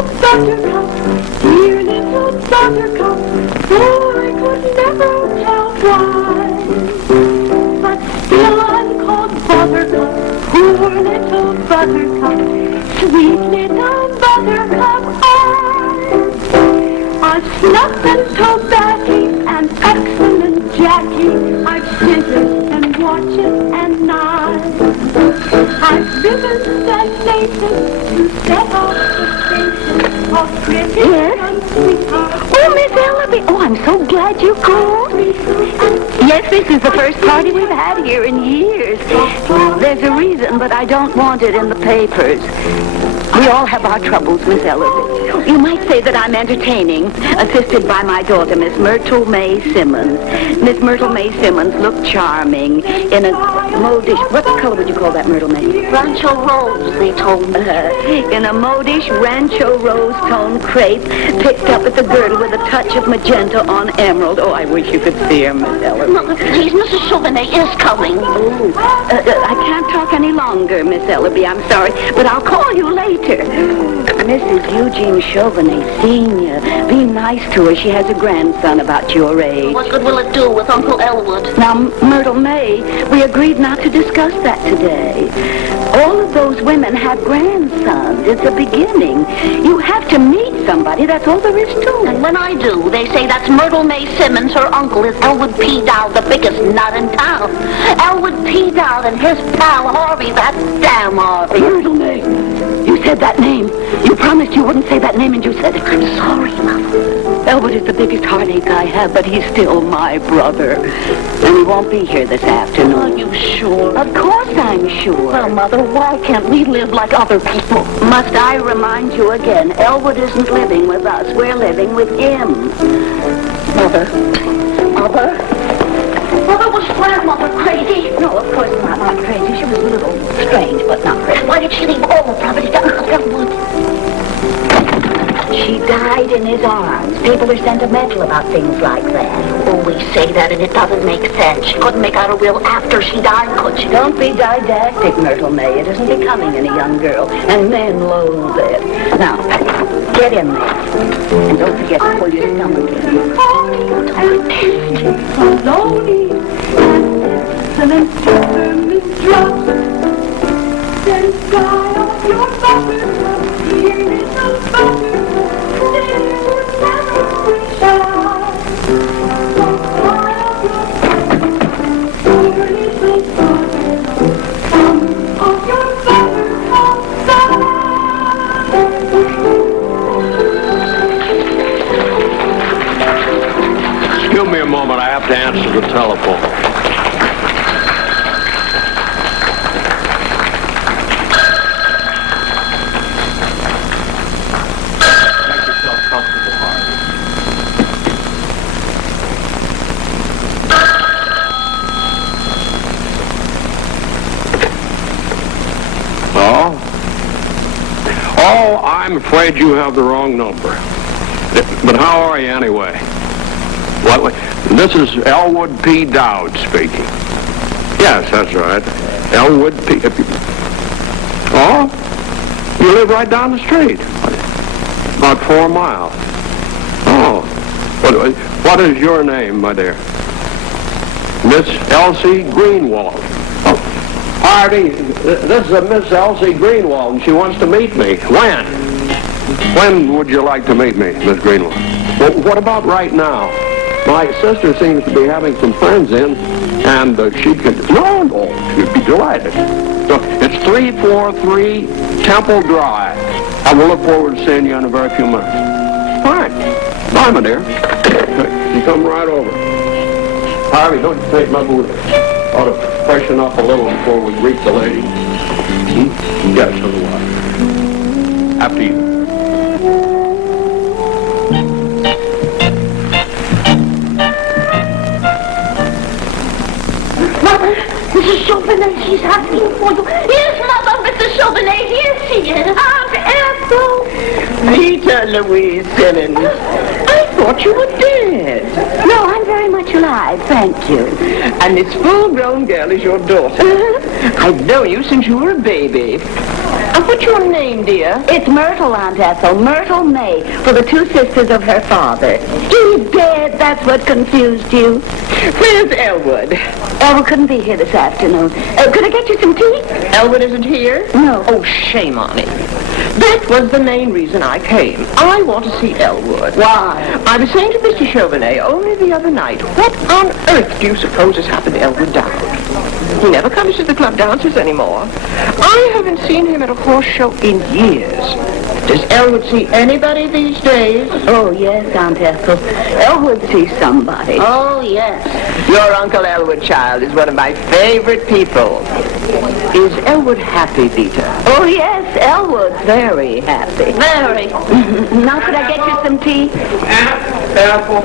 little buttercup, dear little buttercup, oh, I could never tell why. But still I'm called Buttercup, poor little Buttercup, sweet little Buttercup I've snuff and tobacco and excellent Jackie, I've scissors and watches and knives, I've ribbons and laces to set off the faces of pretty young sweethearts. Oh, Miss Ellaby, oh, I'm so glad you called. Yes, this is the first party we've had here in years. There's a reason, but I don't want it in the papers. We all have our troubles, Miss Ellaby. You might say that I'm entertaining, assisted by my daughter, Miss Myrtle May Simmons. Miss Myrtle May Simmons looked charming in a modish... What color would you call that, Myrtle May? Rancho Rose, they told me. In a modish Rancho Rose tone crepe, picked up at the girdle with a touch of magenta on emerald. Oh, I wish you could see her, Miss Ellaby. No, please, Mrs. Chauvenet is coming. Oh, I can't talk any longer, Miss Ellaby. I'm sorry, but I'll call you later. Mrs. Eugene Chauvenet, Sr., be nice to her. She has a grandson about your age. What good will it do with Uncle Elwood? Now, Myrtle May, we agreed not to discuss that today. All of those women have grandsons. It's a beginning. You have to meet somebody. That's all there is to it. And when I do, they say that's Myrtle May Simmons. Her uncle is Elwood P. Dowd, the biggest nut in town. Elwood P. Dowd and his pal Harvey, that damn Harvey. Myrtle May, you said that name. You promised you wouldn't say that name, and you said it. I'm sorry, Mother. Elwood is the biggest heartache I have, but he's still my brother. And he won't be here this afternoon. Are you sure? Of course I'm sure. Well, Mother, why can't we live like other people? Must I remind you again, Elwood isn't living with us. We're living with him. Mother? Mother? Mother, was Grandmother crazy? No, of course not crazy. She was a little strange, but not crazy. Why did she leave all the property to Uncle Elwood? She died in his arms. People are sentimental about things like that. Oh, we say that and it doesn't make sense. She couldn't make out a will after she died, could she? Don't be didactic, Myrtle May. It isn't becoming in a young girl, and men loathe it. Now, get in there. And don't forget to pull your stomach in. Lonely and excellent peppermint drops. Then sky of your buttercup, dear little buttercup, they would never wish I. So sky of your buttercup, dear little buttercup, some of your buttercup Excuse me a moment, I have to answer the telephone. Make yourself comfortable, Harvey. Oh, I'm afraid you have the wrong number. But how are you anyway? What? This is Elwood P. Dowd speaking. Yes, that's right. Elwood P. Oh? You live right down the street. About 4 miles. Oh. What is your name, my dear? Miss Elsie Greenwald. Oh. Harvey, this is a Miss Elsie Greenwald, and she wants to meet me. When? When would you like to meet me, Miss Greenwald? Well, what about right now? My sister seems to be having some friends in, and she could... No, she'd be delighted. So it's 343 Temple Drive. I will look forward to seeing you in a very few minutes. Fine. Bye, my dear. You come right over. Harvey, don't you think maybe we ought to freshen up a little before we greet the lady? Yes, so do I. After you. Mother, Mrs. Chauvenet, she's asking for you. Here's Mother, Mrs. Chauvenet, here she is. Aunt Ethel. Peter Louise Simmons. I thought you were dead. No, I'm very much alive, thank you. And this full-grown girl is your daughter. I've known you since you were a baby. What's your name, dear? It's Myrtle, Aunt Ethel. Myrtle May, for the two sisters of her father. He's dead. That's what confused you. Where's Elwood? Elwood couldn't be here this afternoon. Could I get you some tea? Elwood isn't here? No. Oh, shame on him. That was the main reason I came. I want to see Elwood. Why? I was saying to Mr. Chauvenet only the other night, what on earth do you suppose has happened to Elwood Dowd? He never comes to the club dances anymore. I haven't seen him at a horse show in years. Does Elwood see anybody these days? Oh, yes, Aunt Ethel. Elwood sees somebody. Oh, yes. Your Uncle Elwood, child, is one of my favorite people. Is Elwood happy, Vita? Oh, yes, Elwood's very happy. Very. Now, could I get you some tea? Aunt Ethel,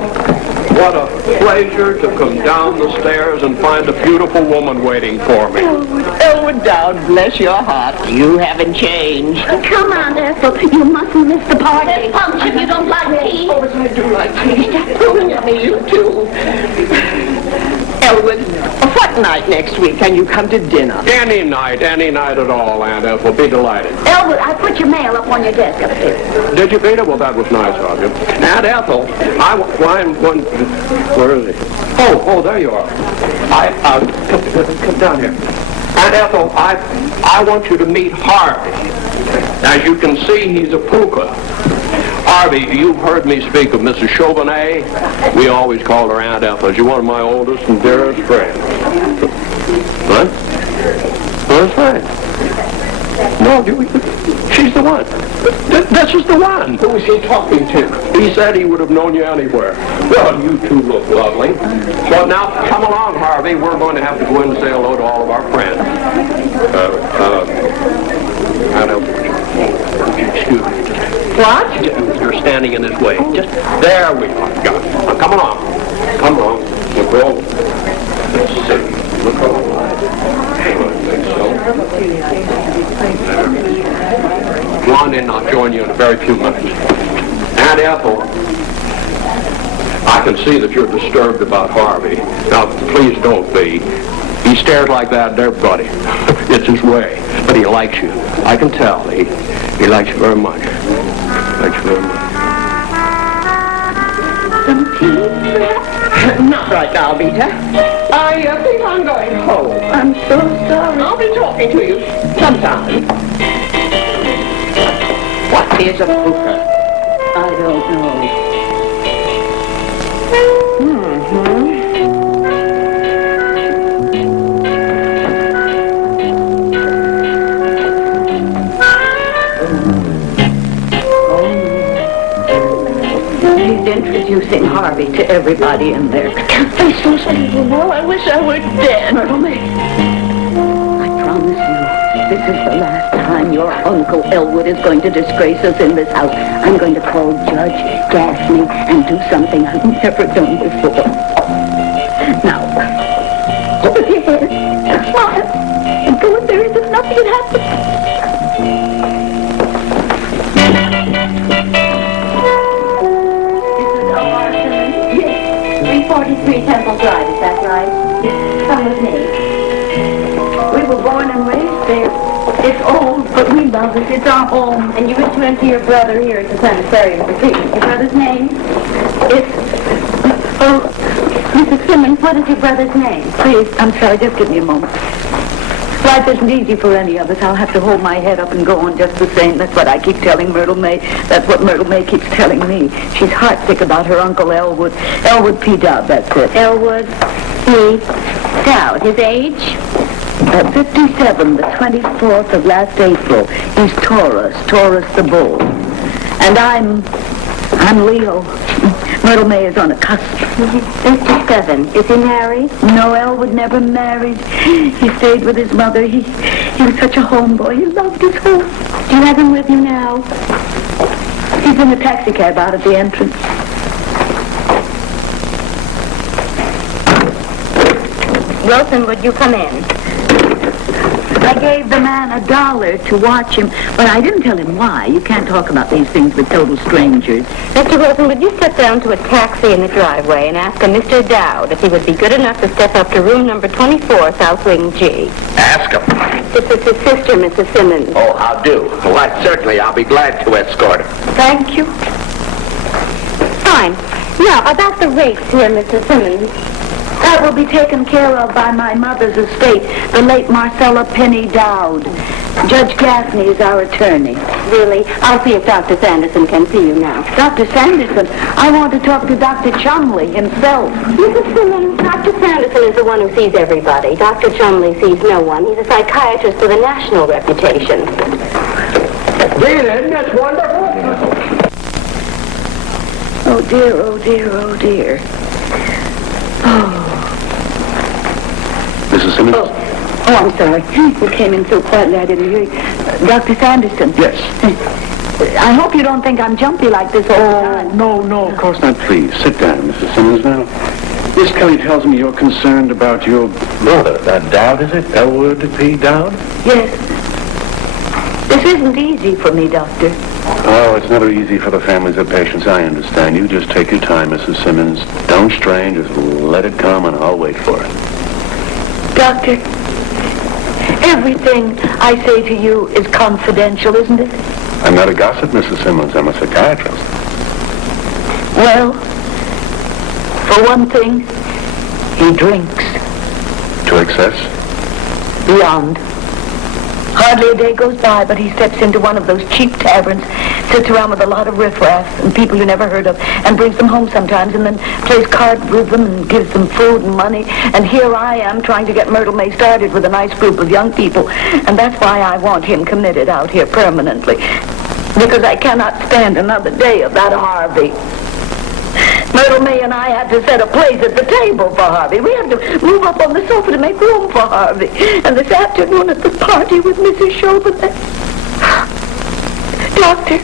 what a pleasure to come down the stairs and find a beautiful woman waiting for me. Elwood Dowd, bless your heart. You haven't changed. Come on, Ethel. You mustn't miss the party. Punch if you don't like tea. Oh, I do like tea. Stop pulling at me, you two. Elwood, what night next week can you come to dinner? Any night at all, Aunt Ethel. Be delighted. Elwood, I put your mail up on your desk upstairs. Did you, Peter? Well, that was nice of you. Aunt Ethel, where is he? Oh, there you are. Come down here. Aunt Ethel, I want you to meet Harvey. As you can see, he's a puka. Harvey, you've heard me speak of Mrs. Chauvenet. We always called her Aunt Ethel. She's one of my oldest and dearest friends. What? Well, that's right. No, she's the one. This is the one. Who was he talking to? He said he would have known you anywhere. Well, you two look lovely. Well, now, come along, Harvey. We're going to have to go in and say hello to all of our friends. I don't... Excuse me. What? You're standing in his way. Just there we are. Got it. Now, come along. Come along. Look over. Let's see. Look over. I think so. Go on in. I'll join you in a very few minutes. Aunt Ethel, I can see that you're disturbed about Harvey. Now, please don't be. He stares like that at everybody. It's his way. But he likes you. I can tell. He likes you very much. Likes you very much. Some tea? Not right now, Vita. I think I'm going home. I'm so sorry. I'll be talking to you sometime. What is a puka? I don't know. Introducing Harvey to everybody in there. Can't face those people now. I wish I were dead. Myrtle May, I promise you, this is the last time your Uncle Elwood is going to disgrace us in this house. I'm going to call Judge Gaffney and do something I've never done before. Now, hold your head, smile, and go in there as if nothing had happened. Temple Drive, is that right? Come with me. We were born and raised there. It's old, but we love it. It's our home. And you returned to your brother here at the sanitarium for treatment. Your brother's name? It's... Mrs. Simmons, what is your brother's name? Please, I'm sorry, just give me a moment. Life isn't easy for any of us. I'll have to hold my head up and go on just the same. That's what I keep telling Myrtle May. That's what Myrtle May keeps telling me. She's heartsick about her Uncle Elwood. Elwood P. Dowd, that's it. Elwood P. Dowd. His age? 57, the 24th of last April. He's Taurus the bull. And I'm Leo. Myrtle May is on a cusp. 57. Is he married? No, Elwood never married. He stayed with his mother. He was such a homeboy. He loved his home. Do you have him with you now? He's in the taxi cab out at the entrance. Wilson, would you come in? I gave the man $1 to watch him, but I didn't tell him why. You can't talk about these things with total strangers. Mr. Wilson, would you step down to a taxi in the driveway and ask a Mr. Dowd if he would be good enough to step up to room number 24, South Wing G? Ask him. This is his sister, Mrs. Simmons. Oh, how do? Why, certainly, I'll be glad to escort him. Thank you. Fine. Now, about the rates here, Mrs. Simmons. That will be taken care of by my mother's estate, the late Marcella Penny Dowd. Judge Gaffney is our attorney. Really? I'll see if Dr. Sanderson can see you now. Dr. Sanderson, I want to talk to Dr. Chumley himself. Mrs. Simmons, Dr. Sanderson is the one who sees everybody. Dr. Chumley sees no one. He's a psychiatrist with a national reputation. Isn't that wonderful? Oh, dear, oh, dear, oh, dear. Oh. Mrs. Simmons? Oh, I'm sorry. You came in so quietly I didn't hear you. Dr. Sanderson. Yes. I hope you don't think I'm jumpy like this all the time. No, of course not. Please, sit down, Mrs. Simmons, now. Miss Kelly tells me you're concerned about your brother. That Dowd, is it? Elwood P. Dowd? Yes. This isn't easy for me, Doctor. Oh, it's never easy for the families of patients, I understand. You just take your time, Mrs. Simmons. Don't strain, just let it come and I'll wait for it. Doctor, everything I say to you is confidential, isn't it? I'm not a gossip, Mrs. Simmons. I'm a psychiatrist. Well, for one thing, he drinks. To excess? Beyond. Hardly a day goes by, but he steps into one of those cheap taverns, sits around with a lot of riffraff and people you never heard of, and brings them home sometimes, and then plays cards with them and gives them food and money. And here I am trying to get Myrtle May started with a nice group of young people, and that's why I want him committed out here permanently, because I cannot stand another day of that Harvey. Myrtle May and I had to set a place at the table for Harvey. We had to move up on the sofa to make room for Harvey. And this afternoon at the party with Mrs. Chauvin, Doctor,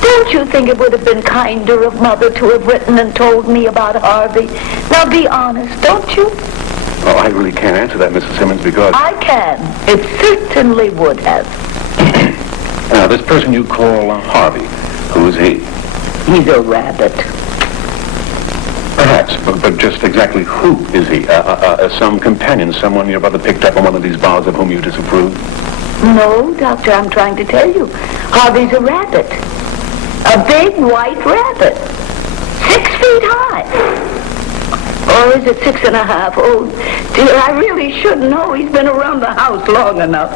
don't you think it would have been kinder of Mother to have written and told me about Harvey? Now be honest, don't you? Oh, I really can't answer that, Mrs. Simmons, because... I can. It certainly would have. Now, this person you call Harvey, who is he? He's a rabbit. Perhaps, but just exactly who is he? Some companion, someone your brother picked up on one of these bars of whom you disapprove? No, Doctor, I'm trying to tell you. Harvey's a rabbit. A big white rabbit. 6 feet high. Or is it 6.5? Oh, dear, I really should know. He's been around the house long enough.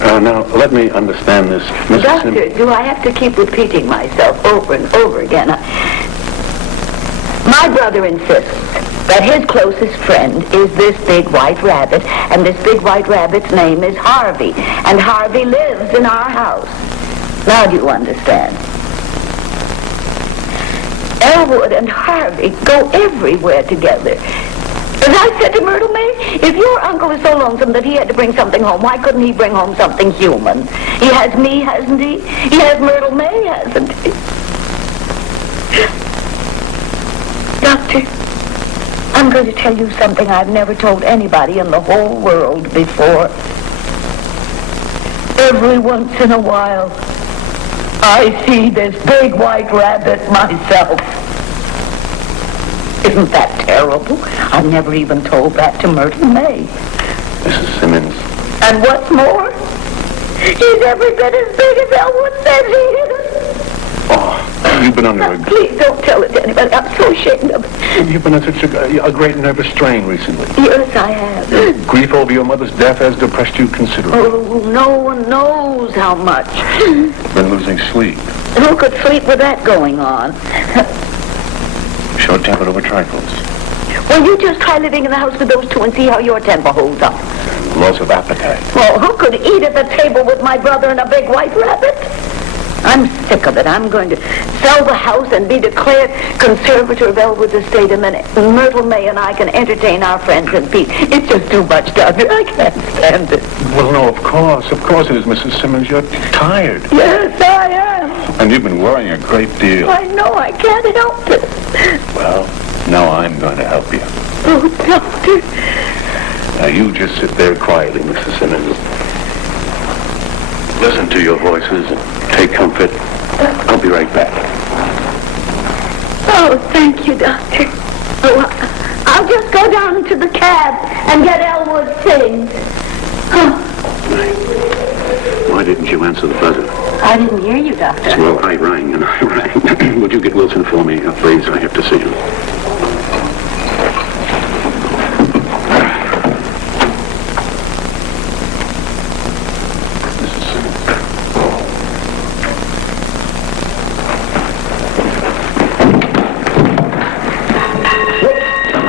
Now, let me understand this, Mrs. Doctor, Simmons. do I have to keep repeating myself over and over again? My brother insists that his closest friend is this big white rabbit, and this big white rabbit's name is Harvey, and Harvey lives in our house. Now do you understand? Elwood and Harvey go everywhere together. As I said to Myrtle May, if your uncle is so lonesome that he had to bring something home, why couldn't he bring home something human? He has me, hasn't he? He has Myrtle May, hasn't he? Doctor, I'm going to tell you something I've never told anybody in the whole world before. Every once in a while, I see this big white rabbit myself. Isn't that terrible? I've never even told that to Myrtle May. Mrs. Simmons. And what's more, he's every bit as big as Elwood says he is. Oh, you've been under Please don't tell it to anybody. I'm so ashamed of it. You've been under such a great nervous strain recently. Yes, I have. Grief over your mother's death has depressed you considerably. Oh, no one knows how much. Been losing sleep. Who could sleep with that going on? Short-tempered over trifles. Well, you just try living in the house with those two and see how your temper holds up. Loss of appetite. Well, who could eat at the table with my brother and a big white rabbit? I'm sick of it. I'm going to sell the house and be declared conservator of Elwood's estate, and then Myrtle May and I can entertain our friends in peace. It's just too much, Doctor. I can't stand it. Well, no, of course it is, Mrs. Simmons. You're tired. Yes, I am. And you've been worrying a great deal. I know. I can't help it. Well, now I'm going to help you. Oh, Doctor. Now, you just sit there quietly, Mrs. Simmons. Listen to your voices and take comfort. I'll be right back. Oh, thank you, Doctor. Oh, I'll just go down to the cab and get Elwood things. Oh. Why didn't you answer the buzzer? I didn't hear you, Doctor. Well, I rang and I rang. Would you get Wilson for me, please? I have to see him.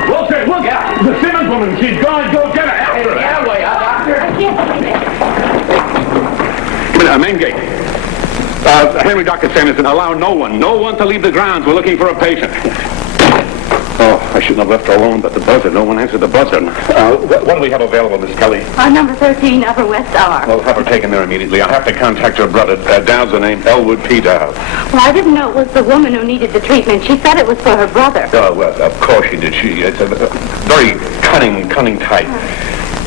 Wilson, look out! The Simmons woman, she's gone. Go get her. After her. Yeah, way out, Doctor. I can't believe it. Come in, main gate. Henry, Dr. Sanderson, allow no one to leave the grounds. We're looking for a patient. Oh, I shouldn't have left her alone, but the buzzer. No one answered the buzzer. What do we have available, Miss Kelly? Number 13, Upper West R. Well, have her taken there immediately. I have to contact her brother. Dowd's the name, Elwood P. Dowd. Well, I didn't know it was the woman who needed the treatment. She said it was for her brother. Oh, well, of course she did. It's a very cunning type.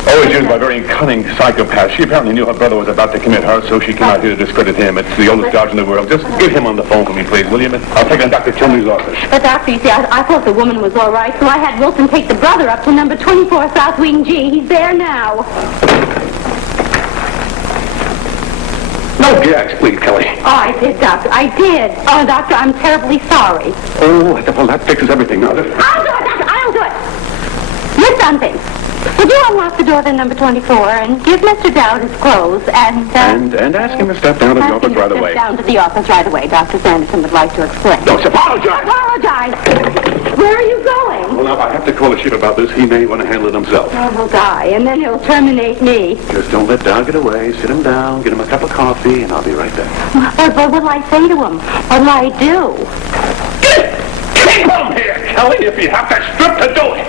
Always used by very cunning psychopaths. She apparently knew her brother was about to commit her, so she came out here to discredit him. It's the oldest dodge in the world. Just get him on the phone for me, please, will you? I'll take him to Dr. Chumley's office. But, Doctor, you see, I thought the woman was all right, so I had Wilson take the brother up to number 24 South Wing G. He's there now. No jacks, please, Kelly. Oh, I did, Doctor. I did. Oh, Doctor, I'm terribly sorry. Oh, well, that fixes everything now. I'll do it, Doctor. I'll do it. Miss something. Would you unlock the door to number 24 and give Mr. Dowd his clothes and ask him to step down to the office right away. Down to the office right away. Dr. Sanderson would like to explain. Don't apologize. Apologize. Where are you going? Well, now, if I have to call the chief about this, he may want to handle it himself. Oh, he'll die, and then he'll terminate me. Just don't let Dowd get away. Sit him down, get him a cup of coffee, and I'll be right back. What will I say to him? What'll I do? Come here, Kelly, if you have to strip to do it.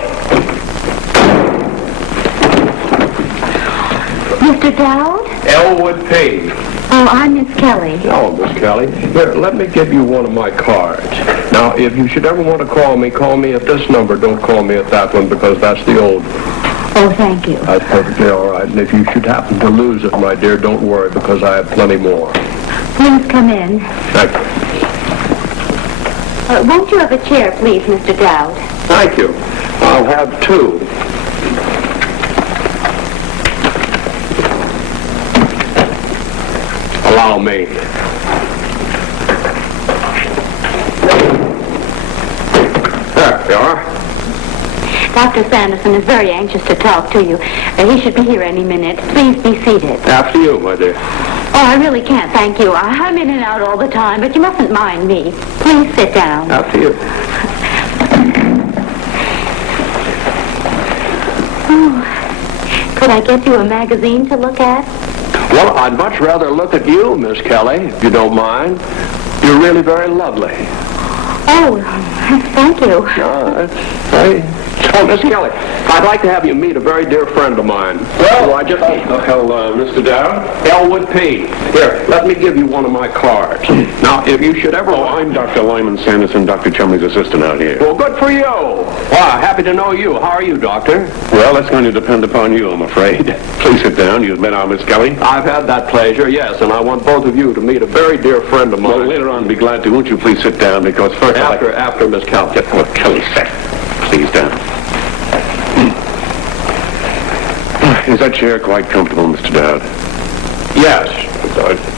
Mr. Dowd? Elwood P. Oh, I'm Miss Kelly. Oh, Miss Kelly. Here, let me give you one of my cards. Now, if you should ever want to call me at this number. Don't call me at that one because that's the old one. Oh, thank you. That's perfectly all right. And if you should happen to lose it, my dear, don't worry because I have plenty more. Please come in. Thank you. Won't you have a chair, please, Mr. Dowd? Thank you. I'll have two. Allow me. There you are. Dr. Sanderson is very anxious to talk to you. He should be here any minute. Please be seated. After you, my dear. Oh, I really can't, thank you. I'm in and out all the time, but you mustn't mind me. Please sit down. After you. Oh, could I get you a magazine to look at? Well, I'd much rather look at you, Miss Kelly, if you don't mind. You're really very lovely. Oh, thank you. So, Miss Kelly, I'd like to have you meet a very dear friend of mine. Well, Mr. Dowd? Elwood P. Here, let me give you one of my cards. Now, if you should ever... Oh, I'm Dr. Lyman Sanderson, Dr. Chumley's assistant out here. Well, good for you. Wow, happy to know you. How are you, Doctor? Well, that's going to depend upon you, I'm afraid. Please sit down. You've met our Miss Kelly. I've had that pleasure, yes, and I want both of you to meet a very dear friend of mine. Well, later on, be glad to. Won't you please sit down, because first After Miss Kelly. Get Kelly set. Please down. Is that chair quite comfortable, Mr. Dowd? Yes.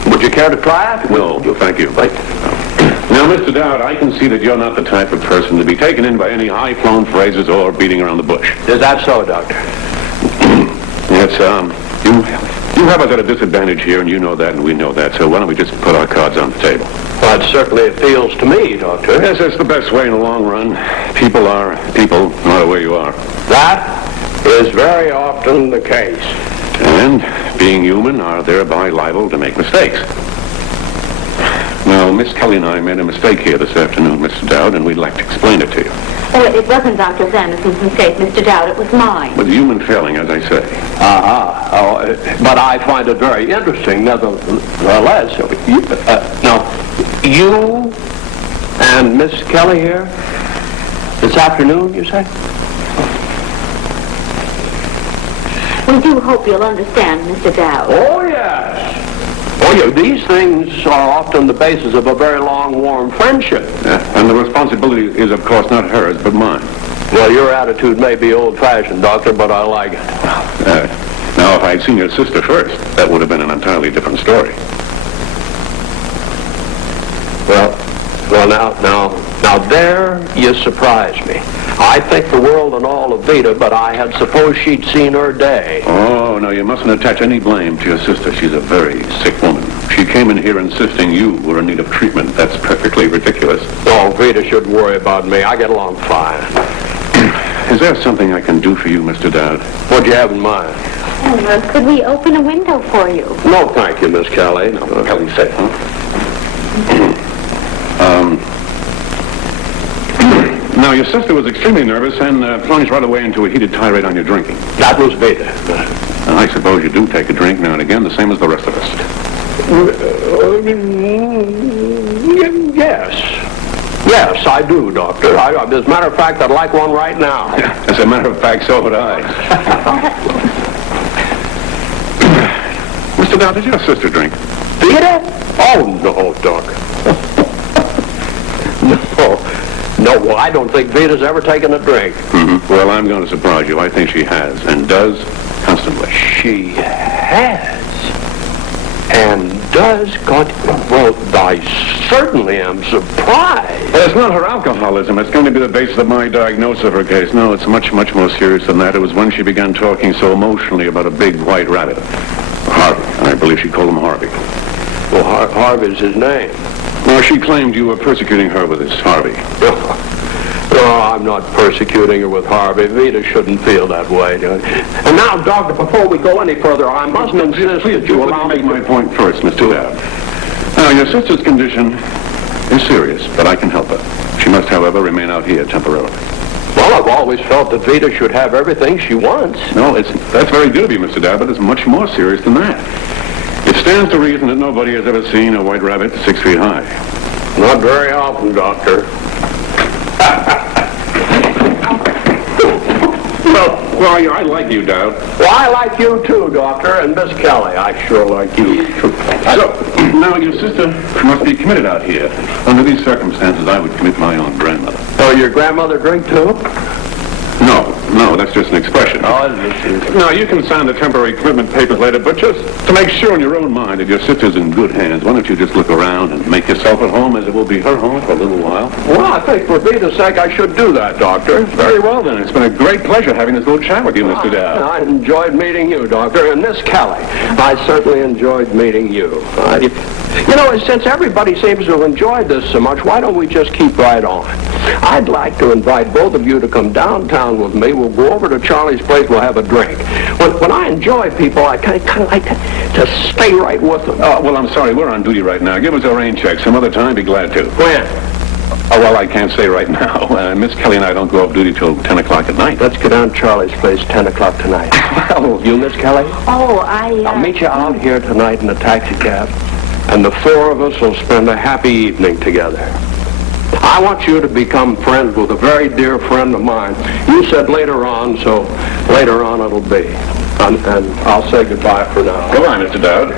Would you care to try it? No, thank you. Now, Mr. Dowd, I can see that you're not the type of person to be taken in by any high-flown phrases or beating around the bush. Is that so, Doctor? Yes, you have us at a disadvantage here, and you know that, and we know that, so why don't we just put our cards on the table? Well, it certainly appeals to me, Doctor. Yes, that's the best way in the long run. People are people, no matter where you are. That is very often the case. And, being human, are thereby liable to make mistakes. Now, Miss Kelly and I made a mistake here this afternoon, Mr. Dowd, and we'd like to explain it to you. Oh, it wasn't Dr. Sanderson's mistake, Mr. Dowd. It was mine. With human failing, as I say. But I find it very interesting, nevertheless. Now, you and Miss Kelly here this afternoon, you say? We do hope you'll understand, Mr. Dowd. Oh, yes. Oh, yeah, these things are often the basis of a very long, warm friendship. And the responsibility is, of course, not hers, but mine. Well, your attitude may be old-fashioned, Doctor, but I like it. Now, if I'd seen your sister first, that would have been an entirely different story. Well, now there you surprise me. I think the world and all of Vita, but I had supposed she'd seen her day. Oh, no, you mustn't attach any blame to your sister. She's a very sick woman. She came in here insisting you were in need of treatment. That's perfectly ridiculous. Oh, Vita shouldn't worry about me. I get along fine. Is there something I can do for you, Mr. Dowd? What'd you have in mind? Could we open a window for you? No, thank you, Miss Kelly. No, Kelly said, Now, your sister was extremely nervous and plunged right away into a heated tirade on your drinking. That was Vita. I suppose you do take a drink now and again, the same as the rest of us. Yes, I do, Doctor. As a matter of fact, I'd like one right now. As a matter of fact, so would I. Mr. Dowd, did your sister drink? Vita? Oh, no, Doc. No, well, I don't think Vita's ever taken a drink. Mm-hmm. Well, I'm going to surprise you. I think she has, and does constantly. She has? And does? God, well, I certainly am surprised. Well, it's not her alcoholism. It's going to be the basis of my diagnosis of her case. No, it's much, much more serious than that. It was when she began talking so emotionally about a big white rabbit. Harvey. I believe she called him Harvey. Well, Harvey's his name. Well, she claimed you were persecuting her with this Harvey. No, I'm not persecuting her with Harvey. Vita shouldn't feel that way. And now, Doctor, before we go any further, I must insist that you allow me to make my point first, Mr. Dowd. Now, your sister's condition is serious, but I can help her. She must, however, remain out here temporarily. Well, I've always felt that Vita should have everything she wants. No, that's very good of you, Mr. Dowd, but it's much more serious than that. It stands to reason that nobody has ever seen a white rabbit 6 feet high. Not very often, Doctor. Well, I like you, Dowd. Well, I like you too, Doctor, and Miss Kelly. I sure like you. So, now your sister must be committed out here. Under these circumstances, I would commit my own grandmother. Oh, your grandmother drink too? No, that's just an expression. Oh, now, you can sign the temporary commitment papers later, but just to make sure in your own mind that your sister's in good hands, why don't you just look around and make yourself at home as it will be her home for a little while? Well, I think for Vita's sake I should do that, Doctor. Very well, then. It's been a great pleasure having this little chat with you, Mr. Dowd. I enjoyed meeting you, Doctor, and Miss Kelly. I certainly enjoyed meeting you. You know, since everybody seems to have enjoyed this so much, why don't we just keep right on? I'd like to invite both of you to come downtown with me. We'll go over to Charlie's place. We'll have a drink. When I enjoy people, I kind of like to stay right with them. Oh, well, I'm sorry. We're on duty right now. Give us a rain check. Some other time, be glad to. When? Oh, well, I can't say right now. Miss Kelly and I don't go off duty till 10 o'clock at night. Let's go down to Charlie's place 10 o'clock tonight. Well, you, Miss Kelly? Oh, I'll meet you out here tonight in a taxi cab, and the four of us will spend a happy evening together. I want you to become friends with a very dear friend of mine. You said later on, so later on it'll be. And I'll say goodbye for now. Goodbye, Mr. Dowd.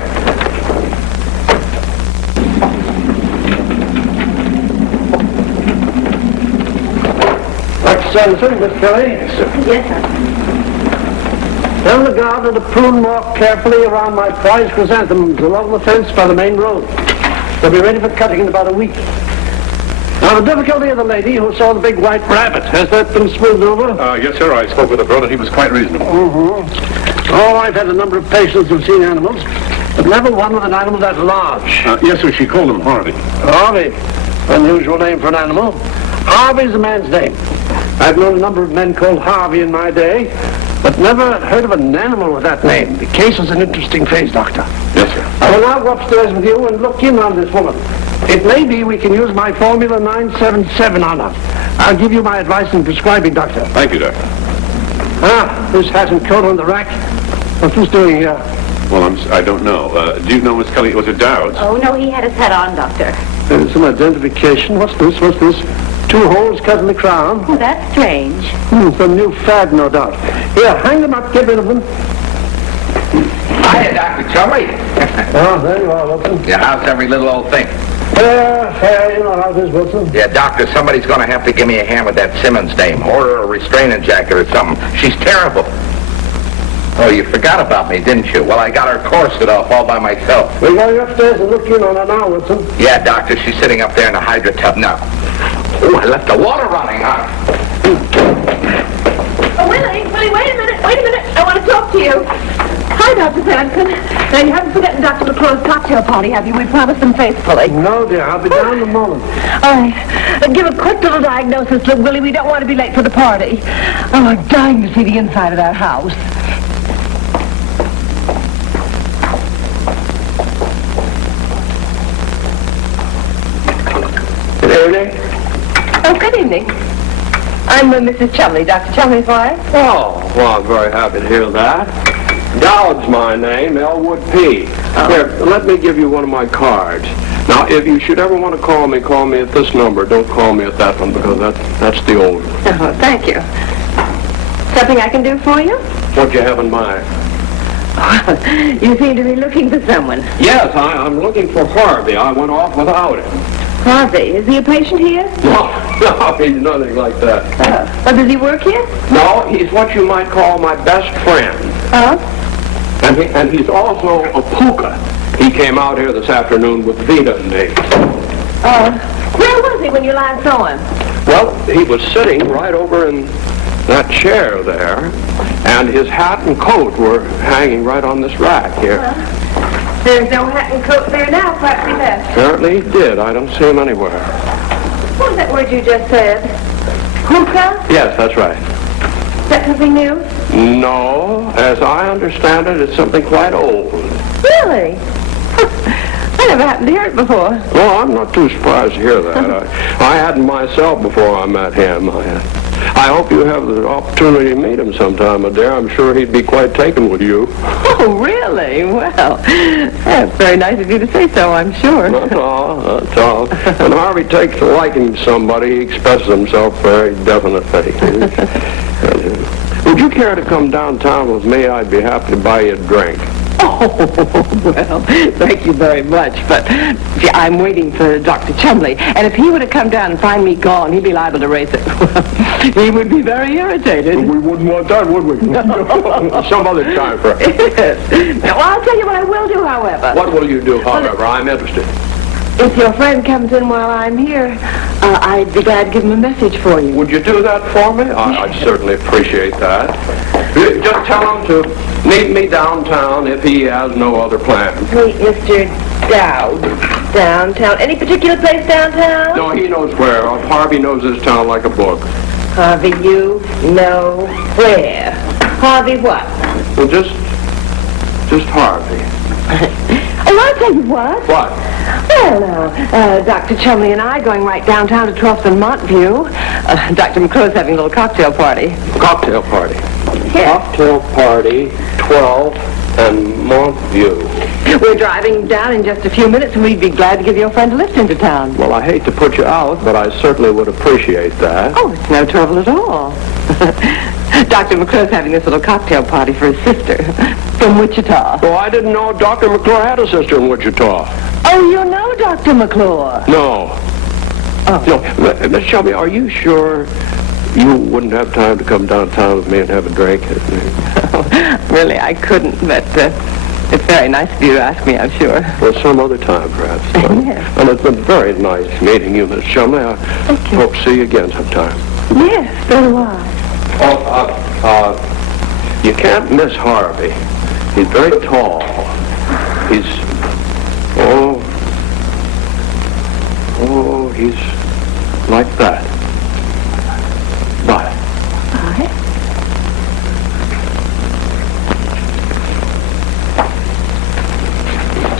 Dr. Sanderson, Miss Kelly? Yes, sir. Tell the gardener to prune more carefully around my prize chrysanthemums along the fence by the main road. They'll be ready for cutting in about a week. Now, the difficulty of the lady who saw the big white rabbit, has that been smoothed over? Yes, sir. I spoke with the brother. He was quite reasonable. Oh, I've had a number of patients who've seen animals, but never one with an animal that large. Yes, sir. She called him Harvey. Harvey. Unusual name for an animal. Harvey's a man's name. I've known a number of men called Harvey in my day, but never heard of an animal with that name. The case is an interesting phase, Doctor. Yes, sir. I will now go upstairs with you and look in on this woman. It may be we can use my formula 977 on her. I'll give you my advice in prescribing, Doctor. Thank you, Doctor. This hat and coat on the rack. What's this doing here? Well, I don't know. Do you know, Miss Kelly, was it Dowd's? Oh, no, he had his hat on, Doctor. There's some identification. What's this? 2 holes cut in the crown. Oh, that's strange. Some new fad, no doubt. Here, hang them up, get rid of them. Hiya, Dr. Chumley. Oh, there you are, Wilson. Yeah, how's every little old thing? Fair, you know how it is, Wilson. Yeah, Doctor, somebody's going to have to give me a hand with that Simmons dame. Order a restraining jacket or something. She's terrible. Oh, you forgot about me, didn't you? Well, I got her corset off all by myself. We're going upstairs and look in on her now, Wilson. Yeah, Doctor, she's sitting up there in the hydro tub now. Oh, I left the water running, huh? Oh, Willie, wait a minute. I want to talk to you. Hi, Dr. Sampson. Now, you haven't forgotten Dr. McClure's cocktail party, have you? We promised them faithfully. No, dear, I'll be down in a moment. All right. Give a quick little diagnosis, look, Willie. We don't want to be late for the party. Oh, I'm dying to see the inside of that house. Good evening. Oh, good evening. I'm Mrs. Chumley, Dr. Chumley's wife. Oh, well, I'm very happy to hear that. Dowd's my name, Elwood P. Here, let me give you one of my cards. Now, if you should ever want to call me at this number. Don't call me at that one because that's the old one. Oh, thank you. Something I can do for you? What do you have in mind? You seem to be looking for someone. Yes, I'm looking for Harvey. I went off without him. Harvey, is he a patient here? No, he's nothing like that. Well, does he work here? No, he's what you might call my best friend. Oh? And he's also a puka. He came out here this afternoon with Vita and me. Where was he when you last saw him? Well, he was sitting right over in that chair there, and his hat and coat were hanging right on this rack here. There's no hat and coat there now. Perhaps he left. Apparently he did. I don't see him anywhere. What was that word you just said? Hookah? Yes, that's right. Is that something new? No, as I understand it, it's something quite old. Really? I never happened to hear it before. Well, I'm not too surprised to hear that. I hadn't myself before I met him. I hope you have the opportunity to meet him sometime, my dear. I'm sure he'd be quite taken with you. Oh, really? Well, that's very nice of you to say so, I'm sure. That's all. When Harvey takes a liking to somebody, he expresses himself very definitely. Would you care to come downtown with me? I'd be happy to buy you a drink. Oh, well, thank you very much, but see, I'm waiting for Dr. Chumley, and if he were to come down and find me gone, he'd be liable to race it. He would be very irritated. We wouldn't want that, would we? Some other time, perhaps. Well, I'll tell you what I will do, however. What will you do, however? I'm interested. If your friend comes in while I'm here, I'd be glad to give him a message for you. Would you do that for me? I'd certainly appreciate that. Just tell him to meet me downtown if he has no other plans. Meet Mr. Dowd downtown. Any particular place downtown? No, he knows where. Harvey knows this town like a book. Harvey, you know where? Harvey what? Well, just Harvey. Oh, I'll tell you what. What? Well, now, Dr. Chumley and I are going right downtown to 12th and Montview. Dr. McClure's having a little cocktail party. Cocktail party. Yes. Cocktail party, 12th and Montview. We're driving down in just a few minutes, and we'd be glad to give your friend a lift into town. Well, I hate to put you out, but I certainly would appreciate that. Oh, it's no trouble at all. Dr. McClure's having this little cocktail party for his sister from Wichita. Oh, I didn't know Dr. McClure had a sister in Wichita. Oh, you know Dr. McClure? No. Oh. No, Miss Shelby, are you sure you wouldn't have time to come downtown with me and have a drink? Really, I couldn't, but it's very nice of you to ask me, I'm sure. Well, some other time, perhaps. Yes. And it's been very nice meeting you, Miss Shelby. I hope to see you again sometime. Yes, so do I. Oh, you can't miss Harvey. He's very tall. He's like that. Bye. Bye.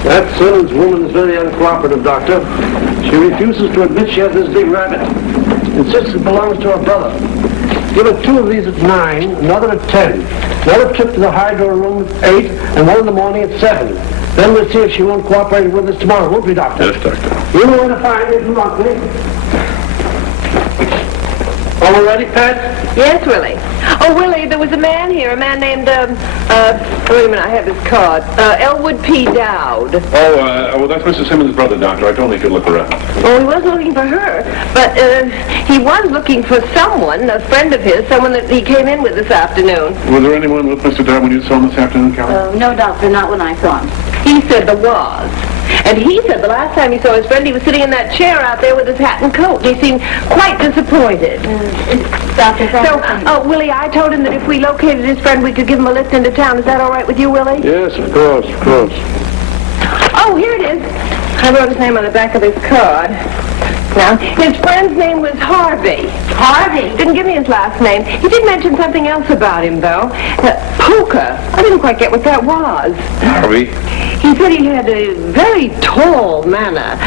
That Simmons woman is very uncooperative, Doctor. She refuses to admit she has this big rabbit. Insists it belongs to her brother. Give her 2 of these at 9, another at 10. Another trip to the hydro room at 8, and one in the morning at 7. Then we'll see if she won't cooperate with us tomorrow, won't we, Doctor? Yes, Doctor. You know where to find me if you want me. All ready, Pat? Yes, Willie. Oh, Willie, there was a man here, a man named, wait a minute, I have his card. Elwood P. Dowd. Well, that's Mrs. Simmons' brother, Doctor. I told him he could look around. Well, he wasn't looking for her, but he was looking for someone, a friend of his, someone that he came in with this afternoon. Was there anyone with Mr. Dowd when you saw him this afternoon, Callie? No, Doctor, not when I saw him. He said there was. And he said the last time he saw his friend, he was sitting in that chair out there with his hat and coat. He seemed quite disappointed. Doctor, So, Willie, I told him that if we located his friend, we could give him a lift into town. Is that all right with you, Willie? Yes, of course, of course. Oh, here it is. I wrote his name on the back of his card. Now, his friend's name was Harvey. Harvey? Didn't give me his last name. He did mention something else about him, though. Puka. I didn't quite get what that was. Harvey? He said he had a very tall manner.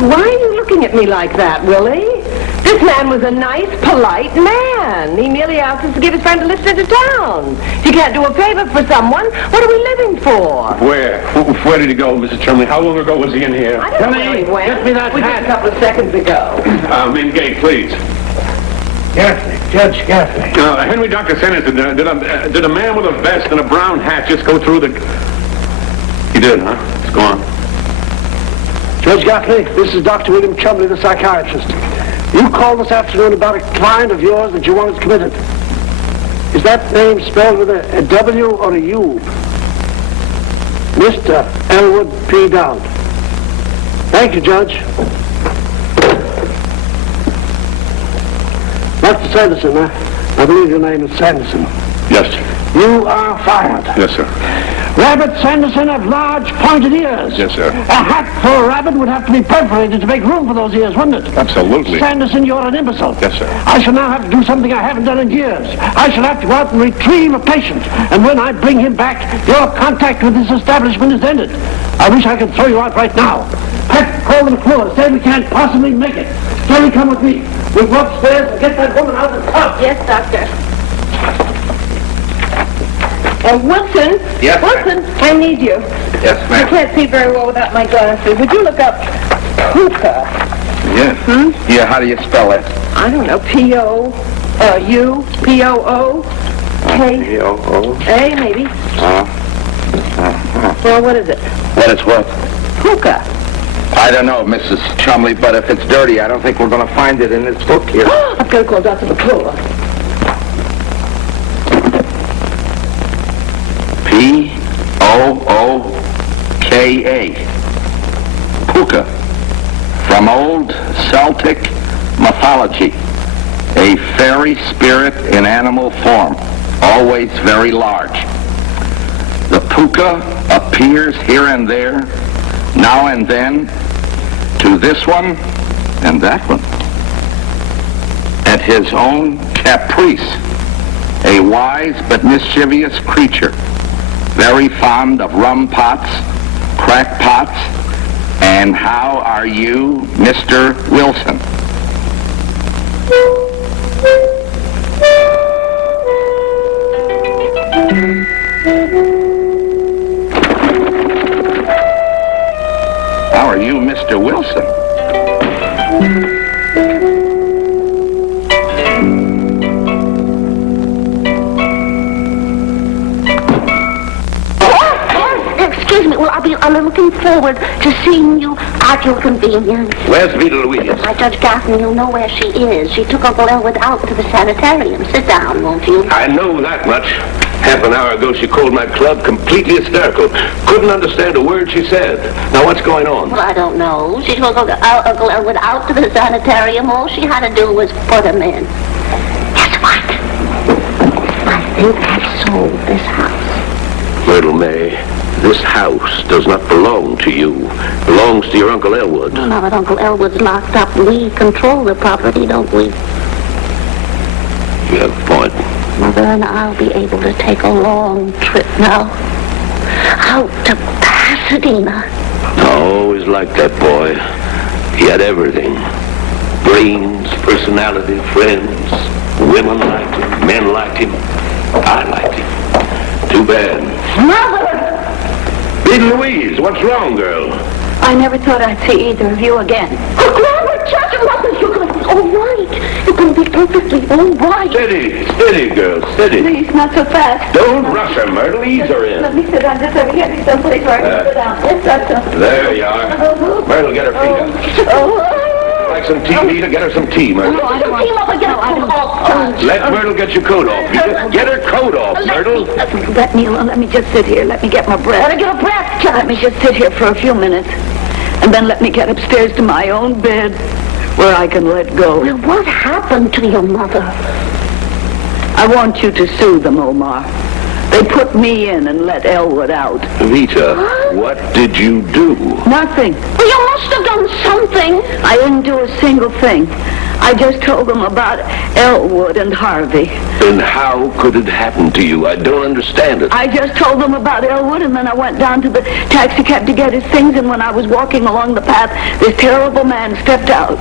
Why are you looking at me like that, Willie? This man was a nice, polite man. He merely asked us to give his friend a lift into town. If you can't do a favor for someone, what are we living for? Where? Where did he go, Mrs. Chumley? How long ago was he in here? I don't know where he went. Get me that We hat. just a couple of seconds ago. Main gate, please. Gaffney, Judge Gaffney. Henry Dr. Sanderson, did a man with a vest and a brown hat just go through the... He did, huh? Let's go on. Judge Gaffney, this is Dr. William Chumley, the psychiatrist. You called this afternoon about a client of yours that you wanted committed. Is that name spelled with a W or a U? Mr. Elwood P. Dowd. Thank you, Judge. Dr. Sanderson, I believe your name is Sanderson. Yes. You are fired. Yes, sir. Rabbit Sanderson have large pointed ears. Yes, sir. A hat for a rabbit would have to be perforated to make room for those ears, wouldn't it? Absolutely. Sanderson, you're an imbecile. Yes, sir. I shall now have to do something I haven't done in years. I shall have to go out and retrieve a patient. And when I bring him back, your contact with this establishment is ended. I wish I could throw you out right now. Pat, call the McClure. Say we can't possibly make it. Jerry, come with me. We'll go upstairs and get that woman out of the tub. Yes, Doctor. Wilson? Yes, ma'am. Wilson, I need you. Yes, I ma'am. can't see very well without my glasses. Would you look up Puka? Yes. Yeah, how do you spell it? I don't know. P-O-U, P-O-O, K, P-O-O. A, maybe. Well, what is it? What is what? Puka. I don't know, Mrs. Chumley, but if it's dirty, I don't think we're going to find it in this book here. I've got to call Dr. McClure. P-O-O-K-A. Puka. From old Celtic mythology. A fairy spirit in animal form. Always very large. The puka appears here and there, now and then, to this one and that one. At his own caprice. A wise but mischievous creature. Very fond of rum pots, crack pots, and how are you, Mr. Wilson? How are you, Mr. Wilson? Excuse me. Well, I'm looking forward to seeing you at your convenience. Where's Vita Louise? My Judge Gaffney, you'll know where she is. She took Uncle Elwood out to the sanitarium. Sit down, won't you? I know that much. Half an hour ago, she called my club completely hysterical. Couldn't understand a word she said. Now, what's going on? Well, I don't know. She took Uncle Elwood out to the sanitarium. All she had to do was put him in. Guess what? I think I've sold this house. Myrtle May, this house does not belong to you. It belongs to your Uncle Elwood. Well, now that Uncle Elwood's locked up, we control the property, don't we? You have a point. Mother and I'll be able to take a long trip now. Out to Pasadena. I always liked that boy. He had everything. Brains, personality, friends. Women liked him. Men liked him. I liked him. Too bad. Mother! Vita Louise, what's wrong, girl? I never thought I'd see either of you again. Oh, Robert, just what was you're going to be all right. You're going to be perfectly all right. Steady, girl, steady. Please, not so fast. Don't rush her, Myrtle. Ease her in. Let me sit down. Just let me get me someplace where I can sit down. Yes, that's There you are. Myrtle, get her feet up. Like some TV to get her some tea, Myrtle. No, I don't want to. Let Myrtle get your coat off. You just get her coat off, Myrtle. Let me alone. Let me just sit here. Let me get my breath. Let me get a breath. Let me just sit here for a few minutes. And then let me get upstairs to my own bed where I can let go. Now, what happened to your mother? I want you to sue them, Omar. They put me in and let Elwood out. Vita, what did you do? Nothing. Well, you must have done something. I didn't do a single thing. I just told them about Elwood and Harvey. Then how could it happen to you? I don't understand it. I just told them about Elwood, and then I went down to the taxi cab to get his things, and when I was walking along the path, this terrible man stepped out.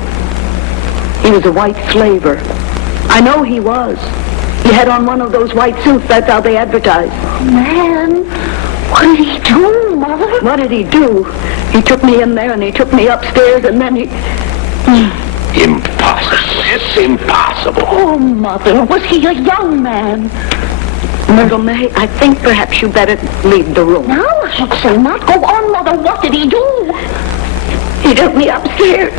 He was a white slaver. I know he was. He had on one of those white suits. That's how they advertised. Man, what did he do, Mother? What did he do? He took me in there, and he took me upstairs, and then he... Impossible. It's impossible. Oh, Mother, was he a young man? Myrtle May, I think perhaps you better leave the room. No, I should say not. Go on, Mother. What did he do? He took me upstairs,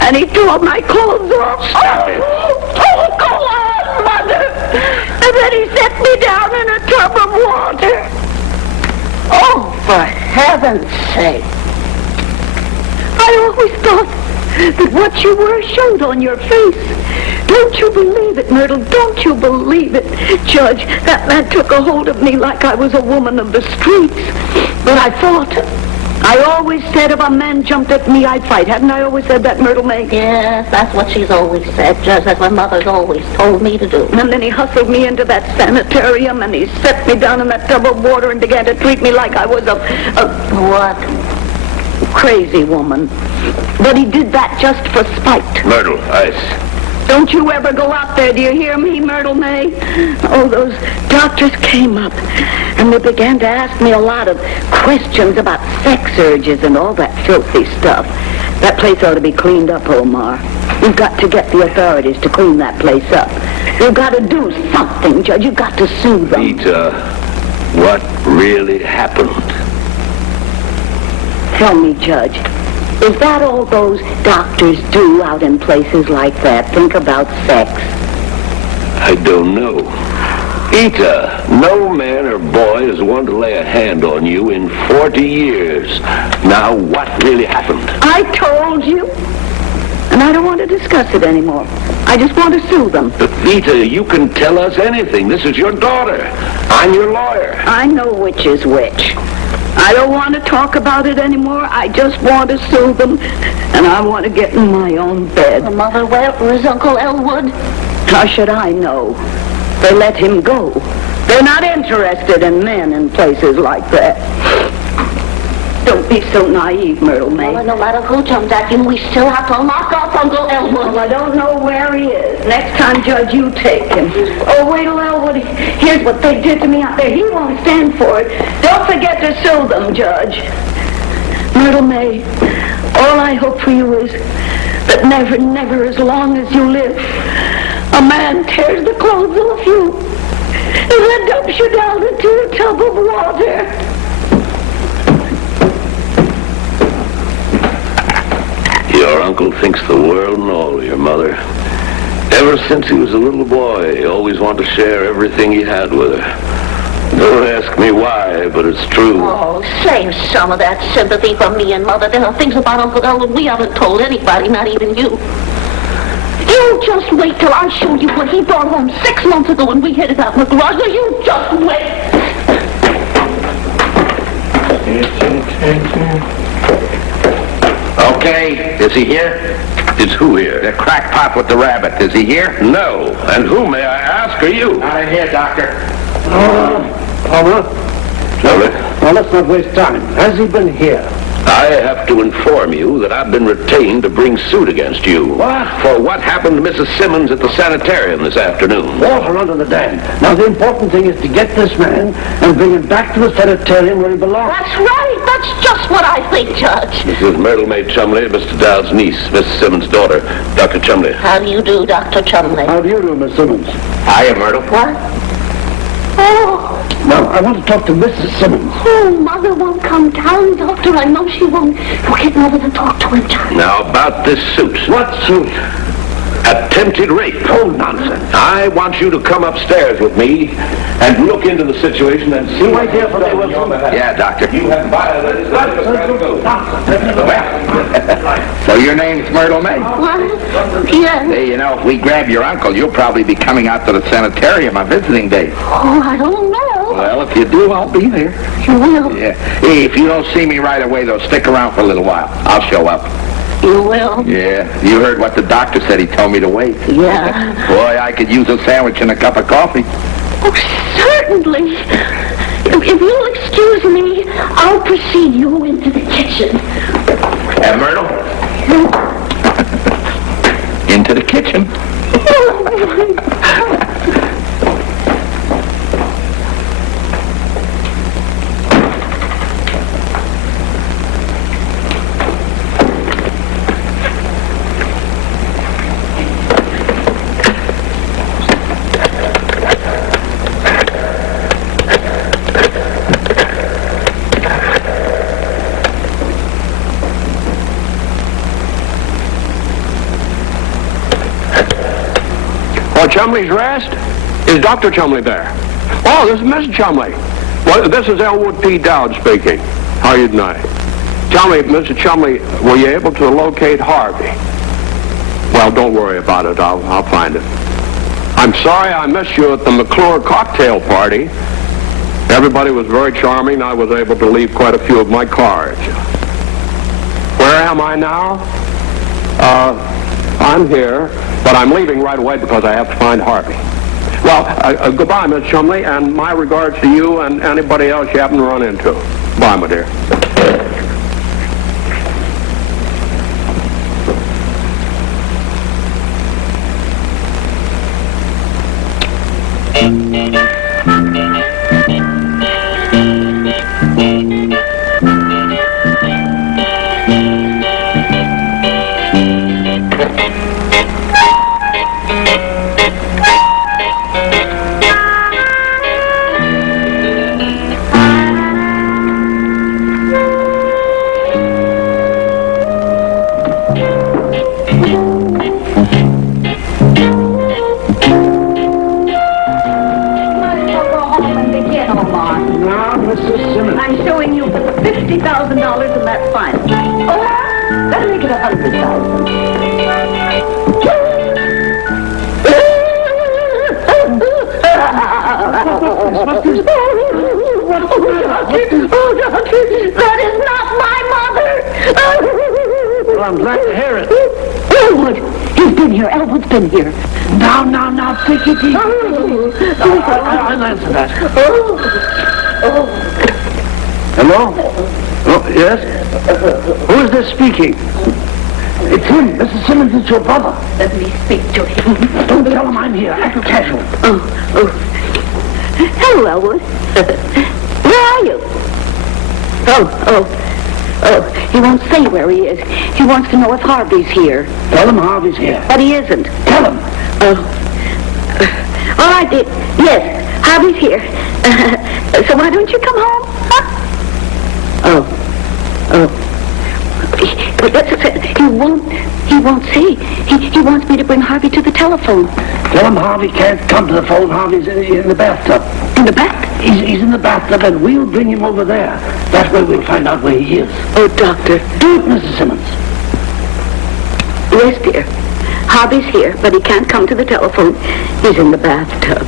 and he tore my clothes off. Stop it. Oh, go on, Mother. And then he set me down in a tub of water. Oh, for heaven's sake. I always thought that what you were showed on your face. Don't you believe it, Myrtle? Don't you believe it? Judge, that man took a hold of me like I was a woman of the streets. But I always said if a man jumped at me, I'd fight. Hadn't I always said that, Myrtle May? Yes, that's what she's always said, Judge. That's what Mother's always told me to do. And then he hustled me into that sanitarium, and he set me down in that tub of water and began to treat me like I was a What? crazy woman. But he did that just for spite. Myrtle, ice. Don't you ever go out there, do you hear me, Myrtle May? Oh, those doctors came up, and they began to ask me a lot of questions about sex urges and all that filthy stuff. That place ought to be cleaned up, Omar. You've got to get the authorities to clean that place up. You've got to do something, Judge. You've got to sue them. Vita, what really happened? Tell me, Judge, is that all those doctors do out in places like that? Think about sex? I don't know. Vita, no man or boy has wanted to lay a hand on you in 40 years. Now, what really happened? I told you. And I don't want to discuss it anymore. I just want to sue them. But Vita, you can tell us anything. This is your daughter. I'm your lawyer. I know which is which. I don't want to talk about it anymore. I just want to sue them, and I want to get in my own bed. Well, Mother, where is Uncle Elwood? How should I know? They let him go. They're not interested in men in places like that. Don't be so naive, Myrtle May. Well, no matter who jumped at you, we still have to lock up Uncle Elwood. Well, I don't know where he is. Next time, Judge, you take him. Oh, wait till Elwood. Here's what they did to me out there. He won't stand for it. Don't forget to sue them, Judge. Myrtle May, all I hope for you is that never, never, as long as you live, a man tears the clothes off you and then dumps you down into a tub of water. Your uncle thinks the world and all of your mother. Ever since he was a little boy, he always wanted to share everything he had with her. Don't ask me why, but it's true. Oh, save some of that sympathy from me and Mother. There are things about Uncle Elwood we haven't told anybody, not even you. You just wait till I show you what he brought home 6 months ago when we hid it out in the garage. Now, you just wait. Okay, is he here? Is who here? The crackpot with the rabbit. Is he here? No. And who, may I ask, are you? Not in here, Doctor. Palmer? Charlie? Well, let's not waste time. Has he been here? I have to inform you that I've been retained to bring suit against you. What? For what happened to Mrs. Simmons at the sanitarium this afternoon. Water under the dam. Now, the important thing is to get this man and bring him back to the sanitarium where he belongs. That's right. That's just what I think, Judge. This is Myrtle May Chumley, Mr. Dowd's niece, Mrs. Simmons' daughter, Dr. Chumley. How do you do, Dr. Chumley? How do you do, Miss Simmons? Hiya, Myrtle. What? Oh. Now, I want to talk to Mrs. Simmons. Oh, Mother won't come down, Doctor. I know she won't. We're getting over to talk to her, Judge. Now, about this suit. What suit? Attempted rape. Oh, nonsense. I want you to come upstairs with me and look into the situation and see Right here for the Wilson. Yeah, Doctor. You have violated So your name's Myrtle May? What? Yes. Hey, you know, if we grab your uncle, you'll probably be coming out to the sanitarium on visiting day. Oh, I don't know. Well, if you do, I'll be there. You will. Yeah. Hey, if you don't see me right away, though, stick around for a little while. I'll show up. You will. Yeah. You heard what the doctor said. He told me to wait. Yeah. Boy, I could use a sandwich and a cup of coffee. Oh, certainly. If you'll excuse me, I'll precede you into the kitchen. Myrtle? Into the kitchen. Oh, Chumley's Rest? Is Dr. Chumley there? Oh, this is Mrs. Chumley. Well, this is Elwood P. Dowd speaking. How are you tonight? Tell me, Mr. Chumley, were you able to locate Harvey? Well, don't worry about it. I'll find it. I'm sorry I missed you at the McClure cocktail party. Everybody was very charming. I was able to leave quite a few of my cards. Where am I now? I'm here, but I'm leaving right away because I have to find Harvey. Well, goodbye, Miss Chumley, and my regards to you and anybody else you happen to run into. Bye, my dear. Now, take it easy. I'll answer that. Hello? Oh, yes? Who is this speaking? It's him. Mrs. Simmons, it's your brother. Let me speak to him. Don't tell him I'm here. Act casual. Hello, Elwood. Where are you? Oh, he won't say where he is. He wants to know if Harvey's here. Tell him Harvey's here. But he isn't. Tell him. All right, yes, Harvey's here. So why don't you come home? Huh? He won't say. He wants me to bring Harvey to the telephone. Tell him Harvey can't come to the phone. Harvey's in the bathtub. In the bath? He's in the bathtub, and we'll bring him over there. That way we'll find out where he is. Oh, Doctor. Do it, Mrs. Simmons. Yes, dear. Harvey's here, but he can't come to the telephone. He's in the bathtub.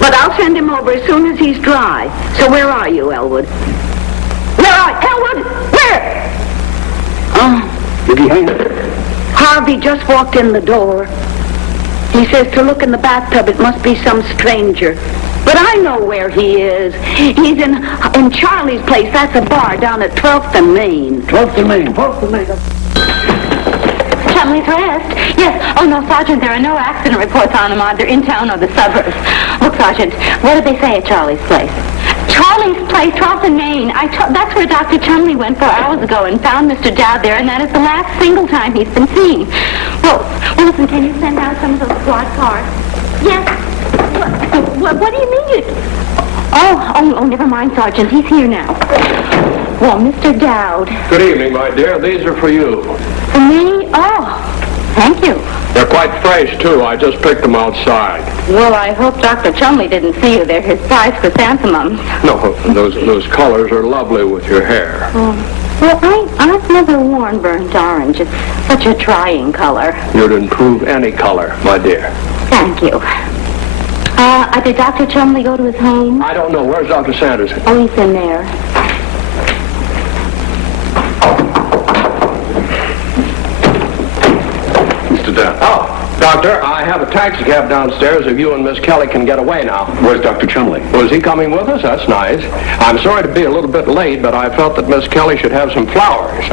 But I'll send him over as soon as he's dry. So where are you, Elwood? Where are you? Elwood! Where? Oh. Did he hang up? Harvey just walked in the door. He says to look in the bathtub. It must be some stranger. But I know where he is. He's in Charlie's place. That's a bar down at 12th and Main. 12th and Main. Chumley's Rest? Yes. Oh, no, Sergeant, there are no accident reports on him either in town or the suburbs. Look, Sergeant, what did they say at Charlie's place? Charlie's place, 12th and Main. That's where Dr. Chumley went 4 hours ago and found Mr. Dowd there, and that is the last single time he's been seen. Well, listen, can you send out some of those squad cars? Yes. What do you mean? Oh, never mind, Sergeant. He's here now. Well, Mr. Dowd. Good evening, my dear. These are for you. For me? Oh, thank you. They're quite fresh, too. I just picked them outside. Well, I hope Dr. Chumley didn't see you. They're his prized chrysanthemums. No, those colors are lovely with your hair. Well, I've never worn burnt orange. It's such a trying color. You'd improve any color, my dear. Thank you. Did Dr. Chumley go to his home? I don't know. Where's Dr. Sanders? Oh, he's in there. Mr. Dowd. Oh, Doctor, I have a taxi cab downstairs if you and Miss Kelly can get away now. Where's Dr. Chumley? Was he coming with us? That's nice. I'm sorry to be a little bit late, but I felt that Miss Kelly should have some flowers.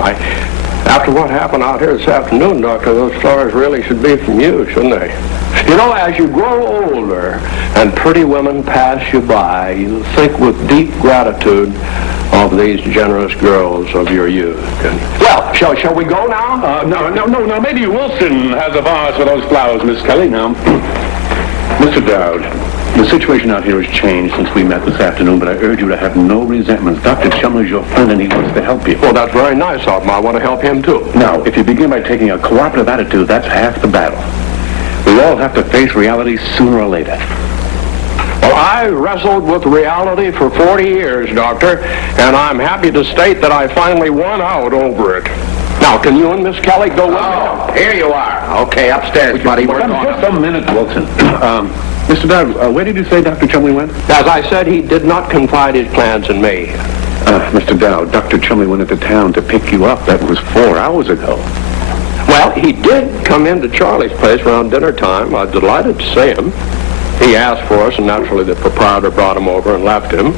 After what happened out here this afternoon, Doctor, those flowers really should be from you, shouldn't they? You know, as you grow older and pretty women pass you by, you think with deep gratitude of these generous girls of your youth. Well, shall we go now? No. Maybe Wilson has a vase for those flowers, Miss Kelly, now. Mr. Dowd, the situation out here has changed since we met this afternoon, but I urge you to have no resentments. Dr. Chumley's your friend, and he wants to help you. Well, that's very nice of him. I want to help him, too. Now, if you begin by taking a cooperative attitude, that's half the battle. We all have to face reality sooner or later. Well, I wrestled with reality for 40 years, Doctor, and I'm happy to state that I finally won out over it. Now, can you and Miss Kelly go with me? Here you are. Okay, upstairs, buddy. We're going. Just a minute, Wilson. Mr. Dowd, where did you say Dr. Chumley went? As I said, he did not confide his plans in me. Mr. Dowd, Dr. Chumley went into town to pick you up. That was 4 hours ago. Well, he did come into Charlie's place around dinner time. I was delighted to see him. He asked for us, and naturally the proprietor brought him over and left him.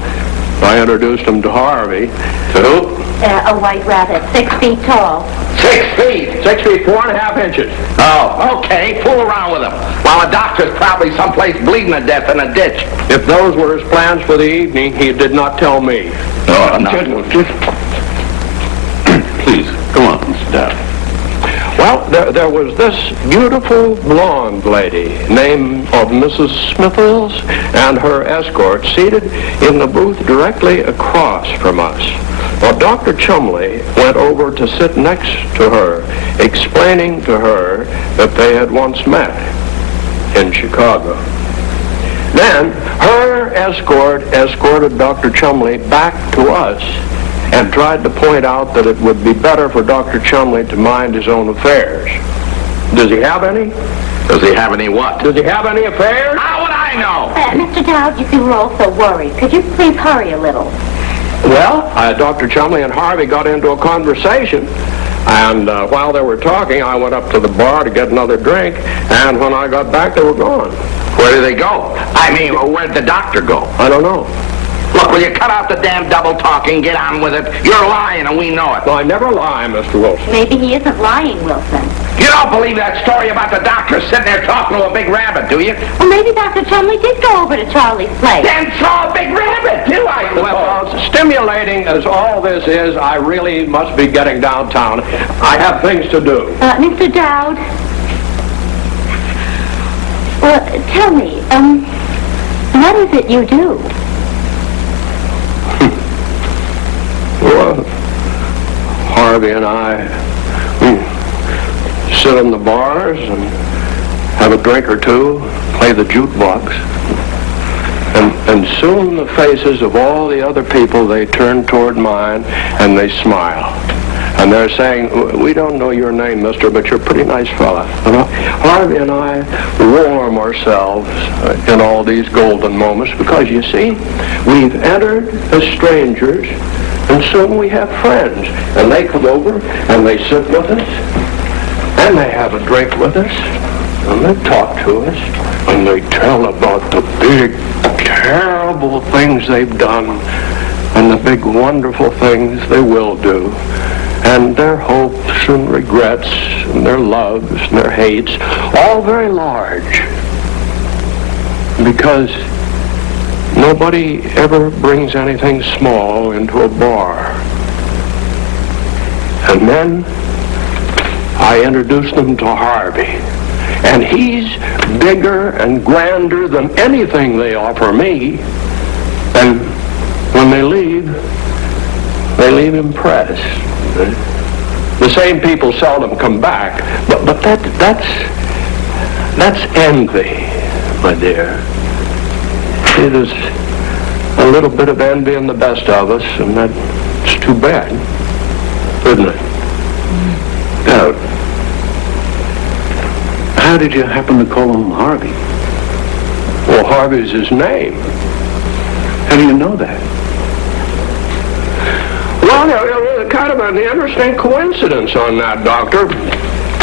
I introduced him to Harvey. To who? A white rabbit, 6 feet tall. 6 feet. 6 feet, 4.5 inches. Oh, okay. Fool around with him. While the doctor's probably someplace bleeding to death in a ditch. If those were his plans for the evening, he did not tell me. Just please, go on, Mr. Dowd. Well, there was this beautiful blonde lady named Mrs. Smithers and her escort seated in the booth directly across from us. Well, Dr. Chumley went over to sit next to her, explaining to her that they had once met in Chicago. Then her escort escorted Dr. Chumley back to us and tried to point out that it would be better for Dr. Chumley to mind his own affairs. Does he have any? Does he have any what? Does he have any affairs? How would I know? Mr. Dowd, you see, we're all so worried. Could you please hurry a little? Well, Dr. Chumley and Harvey got into a conversation, and while they were talking, I went up to the bar to get another drink, and when I got back, they were gone. Where did they go? I mean, where'd the doctor go? I don't know. Look, will you cut out the damn double talking, get on with it? You're lying, and we know it. Well, I never lie, Mr. Wilson. Maybe he isn't lying, Wilson. You don't believe that story about the doctor sitting there talking to a big rabbit, do you? Well, maybe Dr. Chumley did go over to Charlie's place. Then saw a big rabbit, too, I suppose. Well, stimulating as all this is, I really must be getting downtown. I have things to do. Mr. Dowd. Well, tell me, what is it you do? Well, Harvey and I, we sit in the bars and have a drink or two, play the jukebox, and soon the faces of all the other people, they turn toward mine and they smile. And they're saying, we don't know your name, mister, but you're a pretty nice fella. Harvey and I warm ourselves in all these golden moments because, you see, we've entered as strangers, and soon we have friends. And they come over, and they sit with us, and they have a drink with us, and they talk to us, and they tell about the big terrible things they've done and the big wonderful things they will do, and their hopes and regrets and their loves and their hates, all very large, because nobody ever brings anything small into a bar. And then I introduced them to Harvey, and he's bigger and grander than anything they offer me, and when they leave impressed. The same people seldom come back, but that's envy, my dear. See, there's a little bit of envy in the best of us, and that's too bad, isn't it? Dowd, how did you happen to call him Harvey? Well, Harvey's his name. How do you know that? Well, kind of an interesting coincidence on that, Doctor.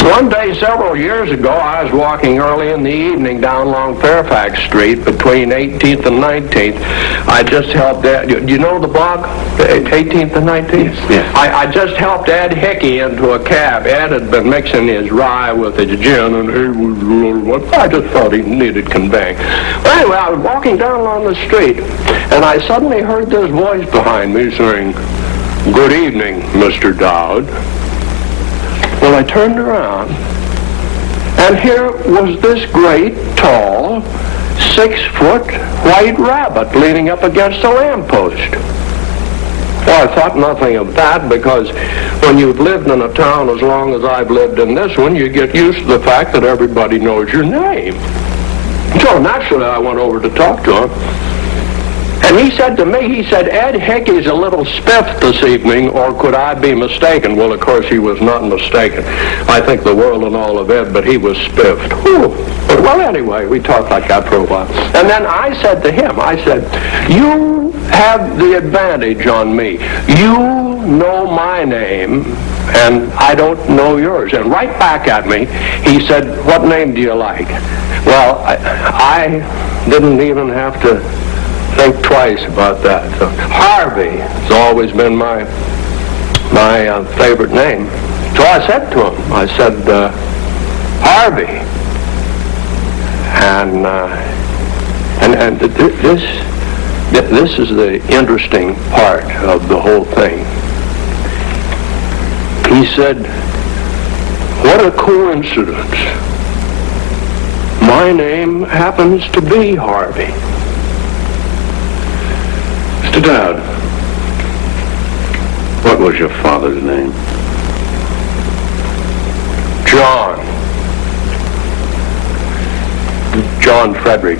One day several years ago, I was walking early in the evening down along Fairfax Street between 18th and 19th. I just helped Ed. Do you know the block? 18th and 19th? Yes. I just helped Ed Hickey into a cab. Ed had been mixing his rye with his gin, and he was, I just thought he needed conveying. Well, anyway, I was walking down along the street, and I suddenly heard this voice behind me saying, "Good evening, Mr. Dowd." Well, I turned around, and here was this great, tall, 6-foot white rabbit leaning up against a lamppost. Well, I thought nothing of that, because when you've lived in a town as long as I've lived in this one, you get used to the fact that everybody knows your name. So naturally, I went over to talk to him. And he said to me, Ed Hickey's a little spiffed this evening, or could I be mistaken? Well, of course, he was not mistaken. I think the world and all of Ed, but he was spiffed. Whew. But, well, anyway, we talked like that for a while. And then I said to him, you have the advantage on me. You know my name, and I don't know yours. And right back at me, he said, "What name do you like?" Well, I didn't even have to think twice about that. So Harvey has always been my favorite name. So I said to him, Harvey. And this is the interesting part of the whole thing. He said, "What a coincidence. My name happens to be Harvey." Mr. Dowd, what was your father's name? John Frederick.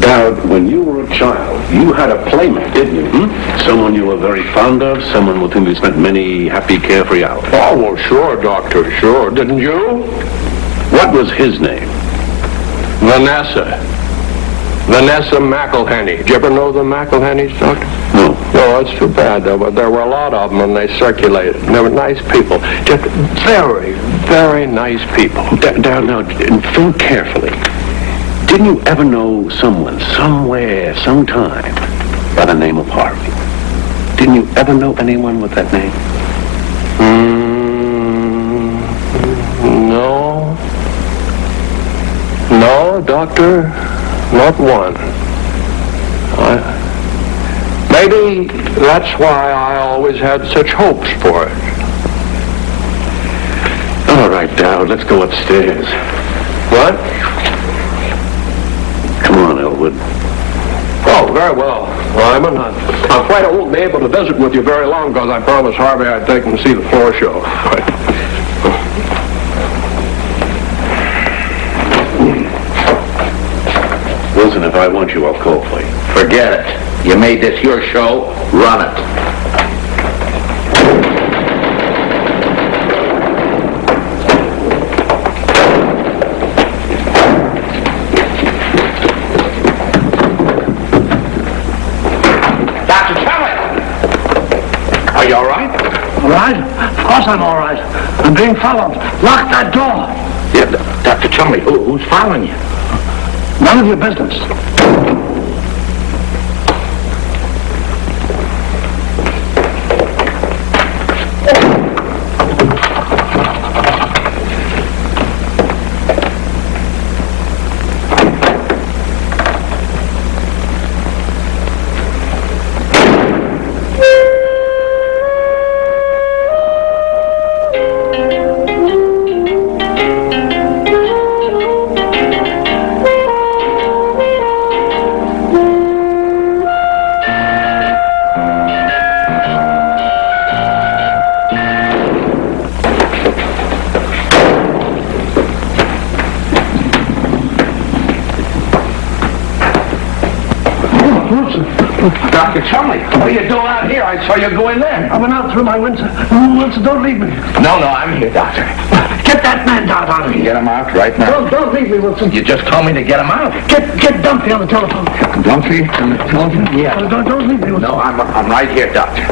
Dowd, when you were a child, you had a playmate, didn't you? Someone you were very fond of, someone with whom you spent many happy, carefree hours. Oh, well, sure, Doctor, sure. Didn't you? What was his name? Vanessa McElhenney. Did you ever know the McElhenneys, Doctor? No. No, that's too bad. There were a lot of them, and they circulated. And they were nice people. Just very, very nice people. Dowd, now, think carefully. Didn't you ever know someone, somewhere, sometime, by the name of Harvey? Didn't you ever know anyone with that name? No, Doctor, not one. Maybe that's why I always had such hopes for it. All right, Dowd, let's go upstairs. What? Come on, Elwood. Oh, very well, Lyman. I'm afraid I won't be able to visit with you very long, because I promised Harvey I'd take him to see the floor show. Wilson, if I want you, I'll call for you. Forget it. You made this your show. Run it. Dr. Kelly! Are you all right? All right? Of course I'm all right. I'm being followed. Lock that door. Yeah, Dr. Chumley, who's following you? None of your business. Dr. Chumley, what are you doing out here? I saw you go in there. I went out through my window. Wilson, don't leave me. No, I'm here, Doctor. Get that man down out of here. Get him out right now. Don't leave me, Wilson. You just told me to get him out. Get Dunphy on the telephone. Dunphy on the telephone? Yeah. Don't leave me, Wilson. No, I'm right here, Doctor.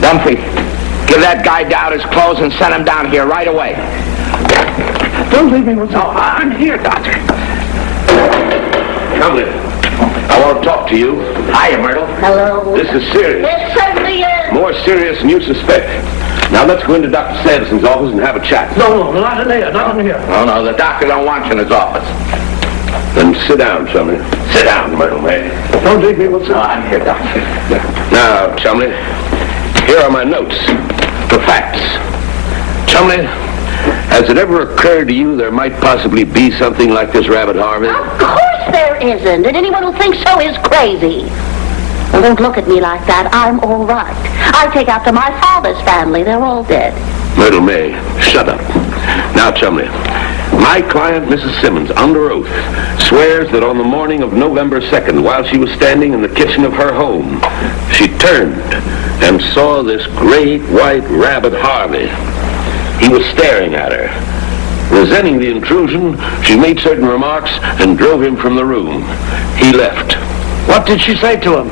Dunphy, give that guy down his clothes and send him down here right away. Don't leave me, Wilson. No, I'm here, Doctor. Come in. I want to talk to you. Hiya, Myrtle. Hello. This is serious. It certainly is. More serious than you suspect. Now let's go into Dr. Sanderson's office and have a chat. No, not in here, not in here. No, the doctor don't want you in his office. Then sit down, Chumley. Sit down, Myrtle May. Don't leave me, Wilson. No, I'm here, Doctor. Now, Chumley, here are my notes. The facts. Chumley, has it ever occurred to you there might possibly be something like this Rabbit Harvey? Of course there isn't, and anyone who thinks so is crazy. Well, don't look at me like that. I'm all right. I take after my father's family. They're all dead. Myrtle May, shut up. Now, Chumley, my client, Mrs. Simmons, under oath, swears that on the morning of November 2nd, while she was standing in the kitchen of her home, she turned and saw this great white Rabbit Harvey. He was staring at her. Resenting the intrusion, she made certain remarks and drove him from the room. He left. What did she say to him?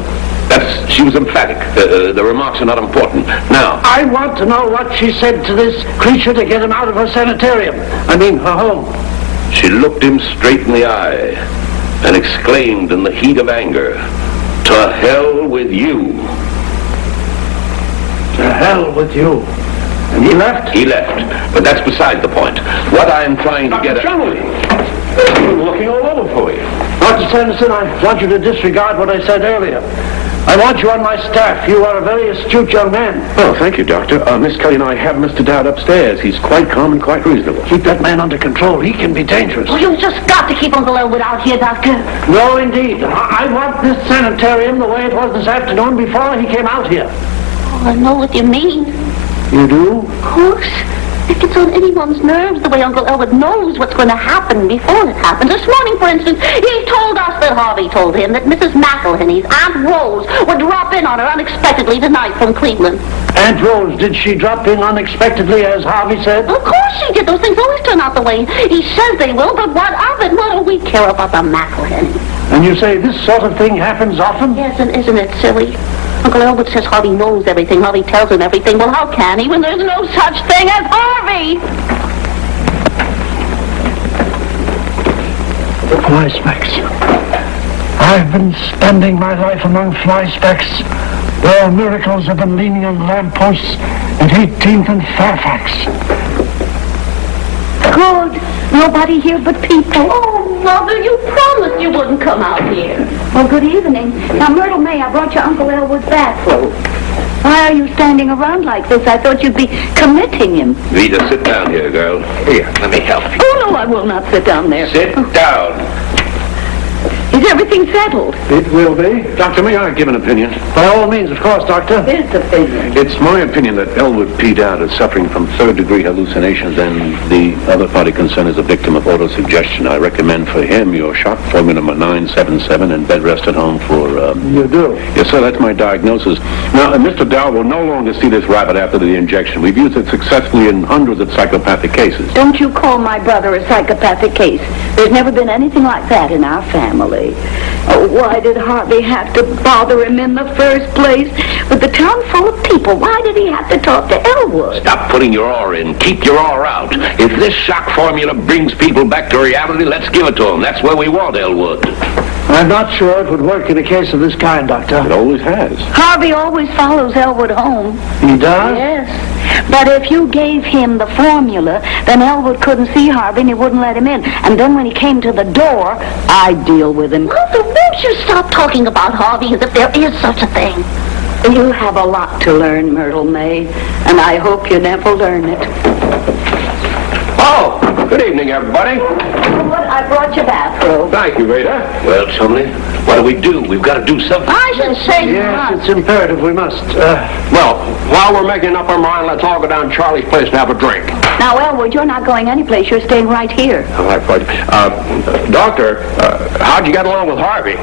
She was emphatic. The remarks are not important. Now, I want to know what she said to this creature to get him out of her sanitarium. I mean, her home. she looked him straight in the eye and exclaimed in the heat of anger, "To hell with you." To hell with you. And he left? He left. But that's beside the point. What I'm trying to get at... Chumley, I'm looking all over for you. Dr. Sanderson, I want you to disregard what I said earlier. I want you on my staff. You are a very astute young man. Oh, thank you, Doctor. Miss Kelly and I have Mr. Dowd upstairs. He's quite calm and quite reasonable. Keep that man under control. He can be dangerous. Well, you've just got to keep Uncle Elwood out here, Doctor. No, indeed. I want this sanitarium the way it was this afternoon before he came out here. Oh, I know what you mean. You do? Of course. It gets on anyone's nerves the way Uncle Elwood knows what's going to happen before it happens. This morning, for instance, he told us that Harvey told him that Mrs. McElhenney's Aunt Rose would drop in on her unexpectedly tonight from Cleveland. Aunt Rose, did she drop in unexpectedly, as Harvey said? Of course she did. Those things always turn out the way he says they will, but what of it? What do we care about the McElhenney? And you say this sort of thing happens often? Yes, and isn't it silly? Uncle Elwood says Harvey knows everything. Harvey tells him everything. Well, how can he when there's no such thing as Harvey? Fly specks. I've been spending my life among fly specks where miracles have been leaning on lampposts at 18th and Fairfax. Good. Nobody here but people. Oh, Mother, you promised you wouldn't come out here. Well, good evening. Now, Myrtle May, I brought you Uncle Elwood's bathrobe. Why are you standing around like this? I thought you'd be committing him. Vita, sit down here, girl. Here, let me help you. Oh, no, I will not sit down there. Sit down. Is everything settled? It will be. Doctor, may I give an opinion? By all means, of course, Doctor. His opinion. It's my opinion that Elwood P. Dowd is suffering from third-degree hallucinations and the other party concerned is a victim of autosuggestion. I recommend for him your shock formula number 977 and bed rest at home for... You do? Yes, sir, that's my diagnosis. Now, Mr. Dowd will no longer see this rabbit after the injection. We've used it successfully in hundreds of psychopathic cases. Don't you call my brother a psychopathic case. There's never been anything like that in our family. May. Oh, why did Harvey have to bother him in the first place? With the town full of people, why did he have to talk to Elwood? Stop putting your oar in. Keep your oar out. If this shock formula brings people back to reality, let's give it to them. That's where we want Elwood. I'm not sure it would work in a case of this kind, Doctor. It always has. Harvey always follows Elwood home. He does? Yes. But if you gave him the formula, then Elwood couldn't see Harvey and he wouldn't let him in. And then when he came to the door, I'd deal with him. Mother, won't you stop talking about Harvey as if there is such a thing? You have a lot to learn, Myrtle May, and I hope you never learn it. Oh, good evening, everybody. I brought your bathrobe. Thank you, Rita. Well, Chumley, what do? We've got to do something. I should say Yes, it's imperative we must. Well, while we're making up our mind, let's all go down to Charlie's place and have a drink. Now, Elwood, you're not going anyplace. You're staying right here. All right, Fudge. Doctor, how'd you get along with Harvey?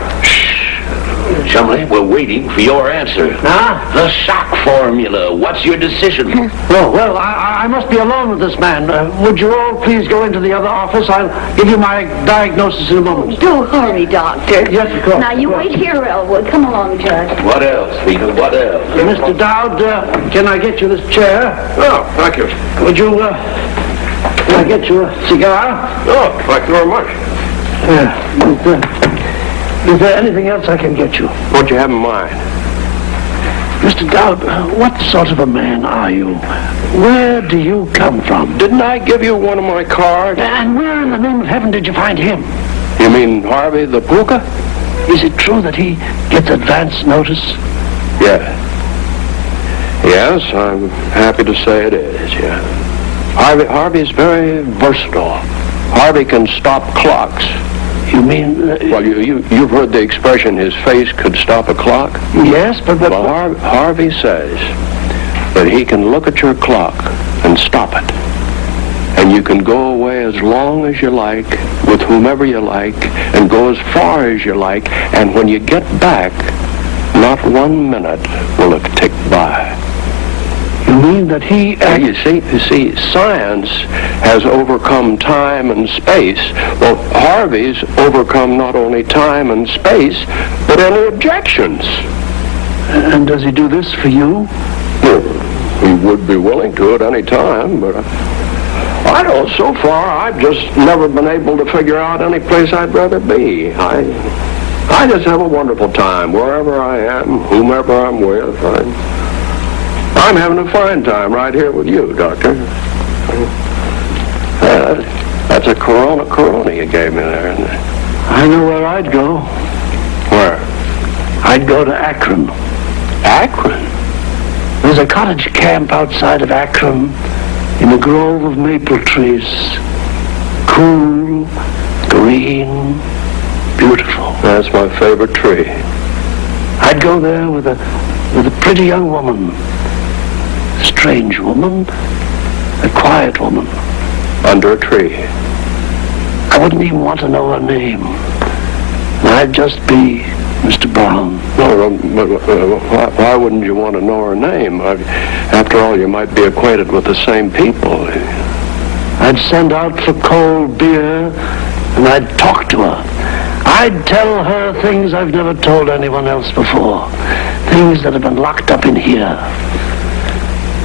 Chumley, we're waiting for your answer. Huh? The shock formula. What's your decision? Oh, well, I must be alone with this man. Would you all please go into the other office? I'll give you my diagnosis in a moment. Do hurry, Doctor. Yes, of course. Now, you wait here, Elwood. Come along, Judge. What else, Rita? What else? Mr. Dowd, can I get you this chair? Oh, thank you. Would you, can I get you a cigar? Oh, thank you very much. Is there anything else I can get you? What do you have in mind? Mr. Dowd, what sort of a man are you? Where do you come from? Didn't I give you one of my cards? And where in the name of heaven did you find him? You mean Harvey the Pooka? Is it true that he gets advance notice? Yeah. Yes, I'm happy to say it is, yeah. Harvey's very versatile. Harvey can stop clocks. You mean... Well, you've heard the expression, his face could stop a clock? Yes, but... Well, Harvey says that he can look at your clock and stop it. And you can go away as long as you like, with whomever you like, and go as far as you like, and when you get back, not 1 minute will it tick by. You mean that he... You see, science has overcome time and space. Well, Harvey's overcome not only time and space, but any objections. And does he do this for you? He would be willing to at any time, but I don't know, so far I've just never been able to figure out any place I'd rather be. I just have a wonderful time wherever I am, whomever I'm with. I'm having a fine time right here with you, Doctor. That's a Corona you gave me there, isn't it? I know where I'd go. Where? I'd go to Akron. Akron? There's a cottage camp outside of Akron in a grove of maple trees. Cool, green, beautiful. That's my favorite tree. I'd go there with a pretty young woman. A strange woman. A quiet woman. Under a tree. I wouldn't even want to know her name. I'd just be Mr. Brown. No, why wouldn't you want to know her name? After all, you might be acquainted with the same people. I'd send out for cold beer, and I'd talk to her. I'd tell her things I've never told anyone else before. Things that have been locked up in here.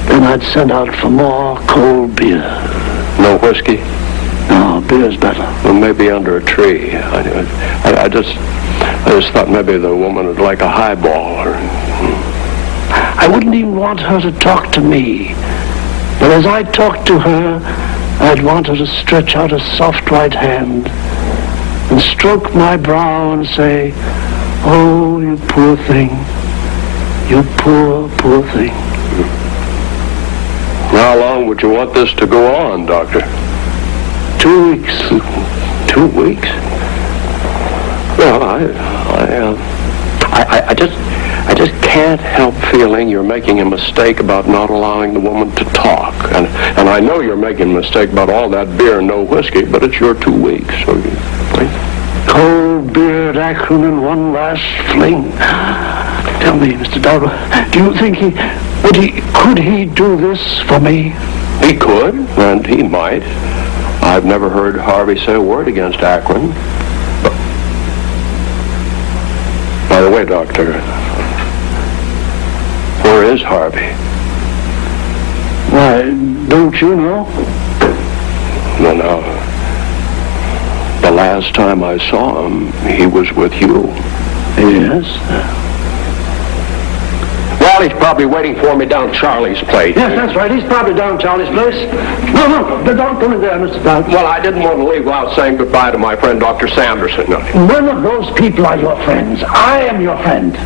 Then I'd send out for more cold beer. No whiskey? No, beer's better. Well, maybe under a tree. I just thought maybe the woman would like a highball. I wouldn't even want her to talk to me. But as I talked to her, I'd want her to stretch out a soft right hand and stroke my brow and say, "Oh, you poor thing. You poor, poor thing." How long would you want this to go on, Doctor? 2 weeks. 2 weeks? Well, I just can't help feeling you're making a mistake about not allowing the woman to talk. And I know you're making a mistake about all that beer and no whiskey, but it's your 2 weeks, so Cold beer at Akron and one last fling. Tell me, Mr. Dowd, do you think could he do this for me? He could, and he might. I've never heard Harvey say a word against Akron. the way, Doctor, where is Harvey? Why, don't you know? No. The last time I saw him, he was with you. Yes. Well, he's probably waiting for me down Charlie's place. Yes, that's right. He's probably down Charlie's place. No, don't come in there, Mr. Dowd. Well, I didn't want to leave without saying goodbye to my friend, Dr. Sanderson. None of those people are your friends. I am your friend.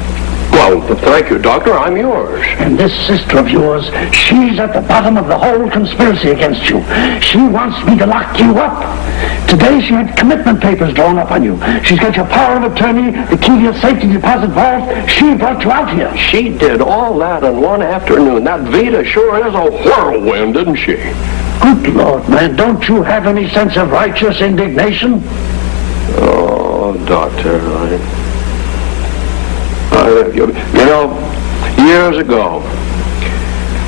Well, thank you, Doctor. I'm yours. And this sister of yours, she's at the bottom of the whole conspiracy against you. She wants me to lock you up. Today she had commitment papers drawn up on you. She's got your power of attorney, the key to your safety deposit vault. She brought you out here. She did all that in one afternoon. That Vita sure is a whirlwind, didn't she? Good Lord, man, don't you have any sense of righteous indignation? Oh, Doctor, you know, years ago,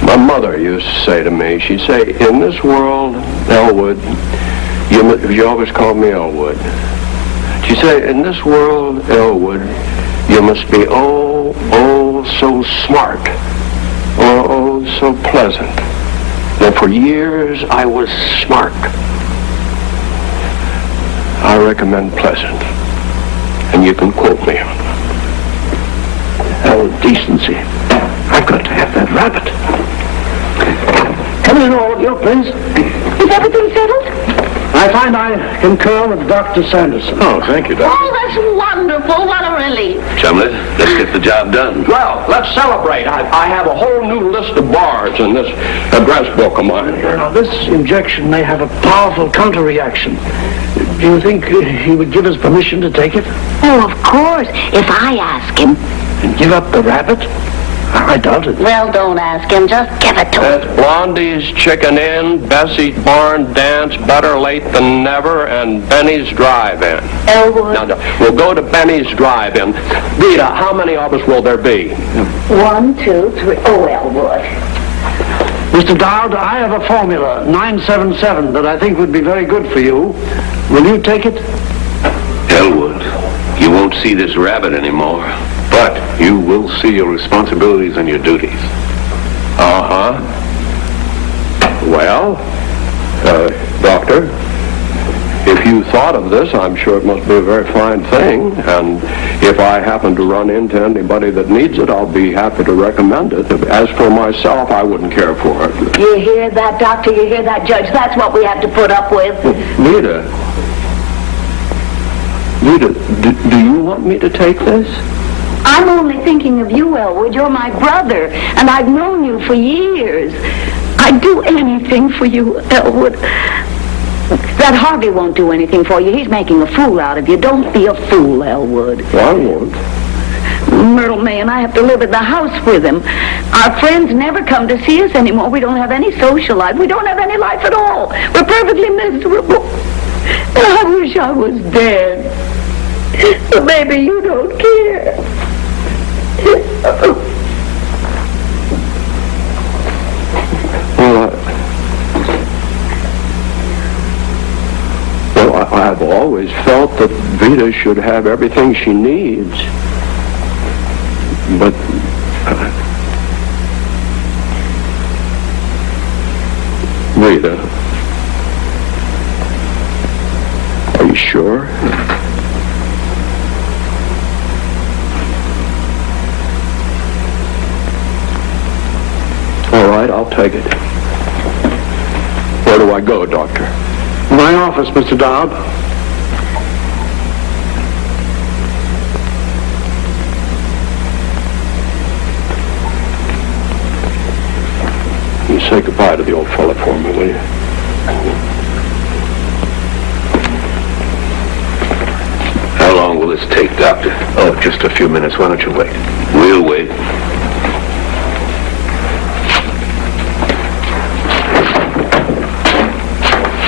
my mother used to say to me, she'd say, in this world, Elwood, you always called me Elwood. She'd say, in this world, Elwood, you must be so smart, or so pleasant. And for years, I was smart. I recommend pleasant. And you can quote me on that. Oh, decency. I've got to have that rabbit. Come in, all of you, please. Is everything settled? I find I concur with Dr. Sanderson. Oh, thank you, Doctor. Oh, that's wonderful. What a relief. Chumley, let's get the job done. Well, let's celebrate. I have a whole new list of bars in this address book of mine here. Now, this injection may have a powerful counter-reaction. Do you think he would give us permission to take it? Oh, of course, if I ask him. And give up the rabbit? I doubt it. Well, don't ask him. Just give it to him. That's Blondie's Chicken Inn, Bessie's Barn Dance, Better Late Than Never, and Benny's Drive-In. Elwood. Now, we'll go to Benny's Drive-In. Vita, how many of us will there be? 1, 2, 3. Oh, Elwood. Mr. Dowd, I have a formula, 977, that I think would be very good for you. Will you take it? Elwood, you won't see this rabbit anymore. But you will see your responsibilities and your duties. Uh-huh. Well, Doctor, if you thought of this, I'm sure it must be a very fine thing. And if I happen to run into anybody that needs it, I'll be happy to recommend it. As for myself, I wouldn't care for it. You hear that, Doctor? You hear that, Judge? That's what we have to put up with. Vita, do you want me to take this? I'm only thinking of you, Elwood. You're my brother, and I've known you for years. I'd do anything for you, Elwood. That Harvey won't do anything for you. He's making a fool out of you. Don't be a fool, Elwood. I won't. Myrtle May and I have to live in the house with him. Our friends never come to see us anymore. We don't have any social life. We don't have any life at all. We're perfectly miserable. And I wish I was dead. But maybe you don't care. Well, I've always felt that Vita should have everything she needs. But Vita, are you sure? All right, I'll take it. Where do I go, Doctor? My office, Mr. Dowd. You say goodbye to the old fella for me, will you? How long will this take, Doctor? Oh, just a few minutes. Why don't you wait? We'll wait.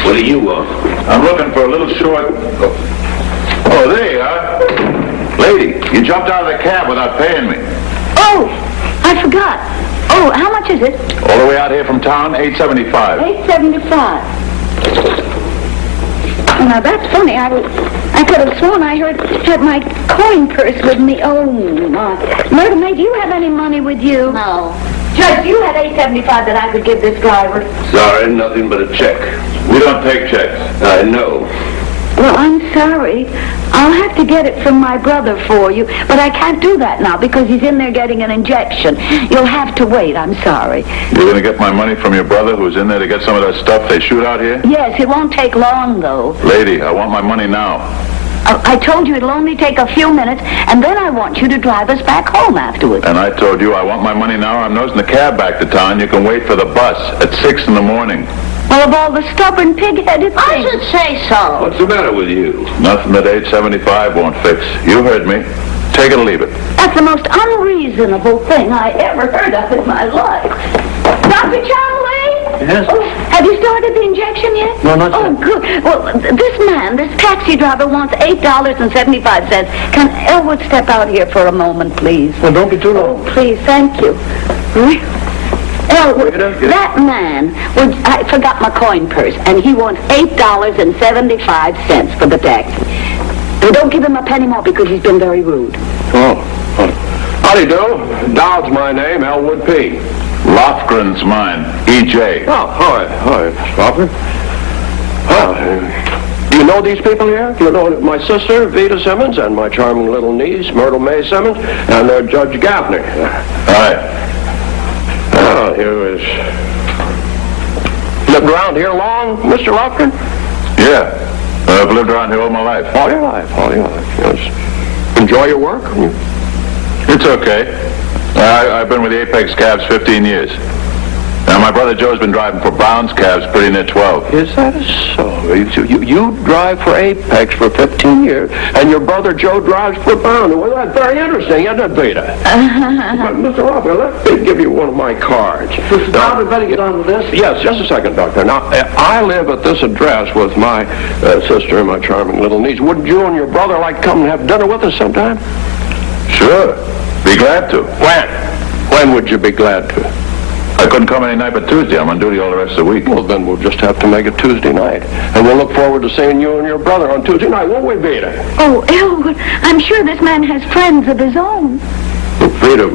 What do you want? I'm looking for a little short... Oh, there you are. Lady, you jumped out of the cab without paying me. Oh, I forgot. Oh, how much is it? All the way out here from town, $8.75. $8.75. Now, that's funny. I could have sworn I had my coin purse with me. Oh, my. Myrtle May, do you have any money with you? No. Judge, you had $8.75 that I could give this driver. Sorry, nothing but a check. We don't take checks. I know. Well, I'm sorry. I'll have to get it from my brother for you, but I can't do that now because he's in there getting an injection. You'll have to wait. I'm sorry. You're going to get my money from your brother who's in there to get some of that stuff they shoot out here? Yes, it won't take long, though. Lady, I want my money now. I told you it'll only take a few minutes, and then I want you to drive us back home afterwards. And I told you I want my money now. I'm nosing the cab back to town. You can wait for the bus at 6 in the morning. Well, of all the stubborn, pig-headed things. I should say so. What's the matter with you? Nothing that 875 won't fix. You heard me. Take it or leave it. That's the most unreasonable thing I ever heard of in my life. Dr. Chomley? Yes? Oh, have you started the injection yet? No, not yet. Oh, good. Well, this taxi driver wants $8.75. Can Elwood step out here for a moment, please? Well, don't be too long. Oh, please, thank you. Elwood, that man, I forgot my coin purse, and he wants $8.75 for the taxi. And don't give him a penny more because he's been very rude. Oh. Howdy do. Dowd's my name, Elwood P. Lofgren's mine. E.J. Oh, hi, Mr. Hopper. Do you know these people here? Do you know my sister, Vita Simmons, and my charming little niece, Myrtle May Simmons, and Judge Gaffney? Hi. Oh, here is... Lived around here long, Mr. Lofgren? Yeah. I've lived around here all my life. All your life, yes. Enjoy your work? It's okay. I've been with the Apex Cabs 15 years. Now, my brother Joe's been driving for Brown's Cabs pretty near 12. Is that so? You drive for Apex for 15 years, and your brother Joe drives for Brown. Well, that's very interesting, isn't it, Vita? But, Mr. Hopper, let me give you one of my cards. Now, we better get on with this. Yes, just a second, Doctor. Now, I live at this address with my sister and my charming little niece. Wouldn't you and your brother like to come and have dinner with us sometime? Sure. Be glad to. When would you be glad to? I couldn't come any night but Tuesday. I'm on duty all the rest of the week. Well, then we'll just have to make it Tuesday night. And we'll look forward to seeing you and your brother on Tuesday night, won't we, Vita? Oh, Elwood, I'm sure this man has friends of his own. Well, Vita,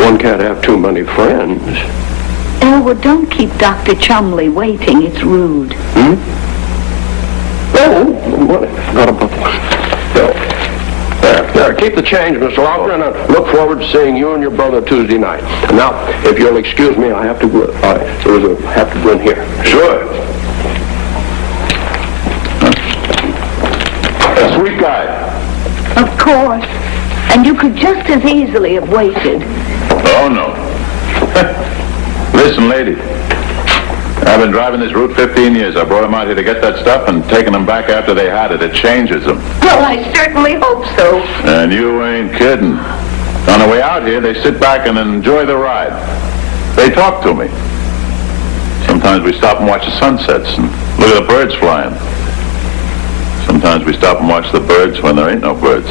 one can't have too many friends. Elwood, don't keep Dr. Chumley waiting. It's rude. Oh, what? I forgot about that. There, keep the change, Mr. Lofgren, and I look forward to seeing you and your brother Tuesday night. And now, if you'll excuse me, I have to go. Have to go in here. Sure. A sweet guy. Of course. And you could just as easily have waited. Oh, no. Listen, lady. I've been driving this route 15 years. I brought them out here to get that stuff and taking them back after they had it. It changes them. Well, I certainly hope so. And you ain't kidding. On the way out here, they sit back and enjoy the ride. They talk to me. Sometimes we stop and watch the sunsets and look at the birds flying. Sometimes we stop and watch the birds when there ain't no birds.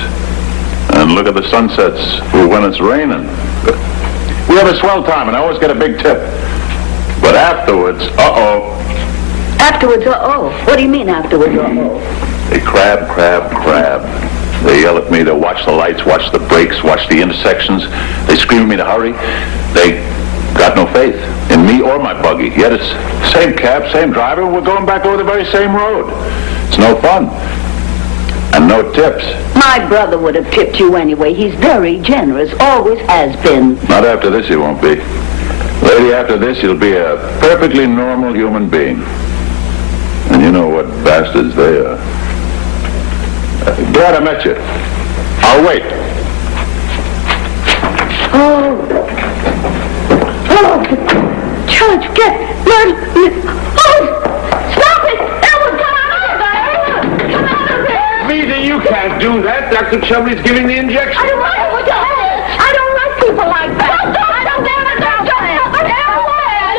And look at the sunsets when it's raining. We have a swell time, and I always get a big tip. But afterwards, uh-oh. Afterwards, uh-oh? What do you mean afterwards, uh-oh? They crab. They yell at me to watch the lights, watch the brakes, watch the intersections. They scream at me to hurry. They got no faith in me or my buggy. Yet it's same cab, same driver, and we're going back over the very same road. It's no fun. And no tips. My brother would have tipped you anyway. He's very generous, always has been. Not after this, he won't be. Lady, after this, he'll be a perfectly normal human being. And you know what bastards they are. Glad I met you. I'll wait. Oh, Judge, stop it! Elwood, come out of there! Come out of there! Vita, you can't do that. Dr. Chumley's giving the injection. I don't like people like that.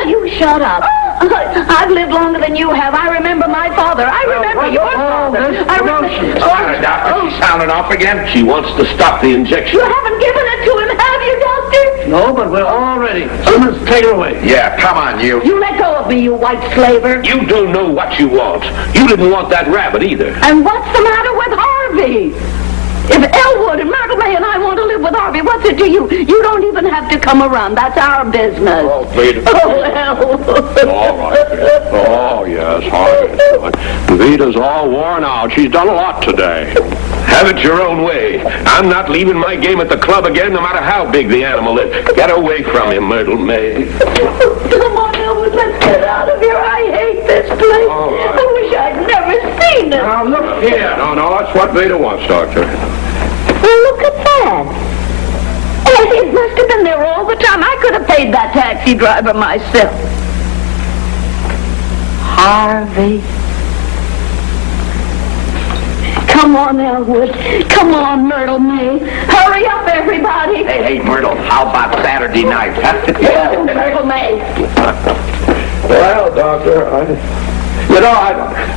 You shut up. I've lived longer than you have. I remember my father. I remember your father. Doctor, she's sounding off again. She wants to stop the injection. You haven't given it to him, have you, Doctor? No, but we're all ready. Simmons, take her away. Yeah, come on, you. You let go of me, you white slaver. You don't know what you want. You didn't want that rabbit either. And what's the matter with Harvey? If Elwood and Myrtle May and I want to live with Harvey, what's it to you? You don't even have to come around. That's our business. Oh, Vita. Oh, Elwood. All right, Vita. Oh, yes, Harvey. Vita's all worn out. She's done a lot today. Have it your own way. I'm not leaving my game at the club again, no matter how big the animal is. Get away from him, Myrtle May. Come on, Elwood, let's get out of here. I hate this place. All right. I wish I'd never seen it. Now, look here. No, that's what Vita wants, Doctor. Well, look at that. Oh, it must have been there all the time. I could have paid that taxi driver myself. Harvey. Come on, Elwood. Come on, Myrtle May. Hurry up, everybody. Hey, Myrtle, how about Saturday night, huh? Oh, Myrtle May. Well, Doctor,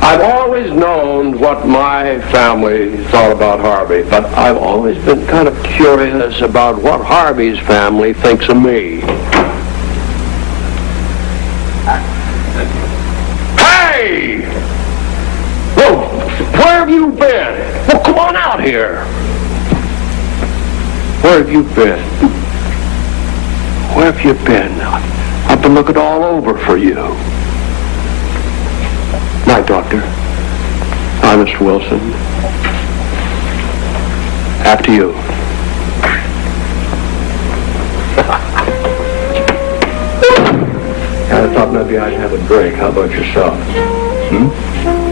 I've always known what my family thought about Harvey, but I've always been kind of curious about what Harvey's family thinks of me. Hey! Well, where have you been? Well, come on out here. Where have you been? Where have you been? I've been looking all over for you. Night, Doctor. I'm Mr. Wilson. After you. I thought maybe I'd have a drink. How about yourself? Hmm?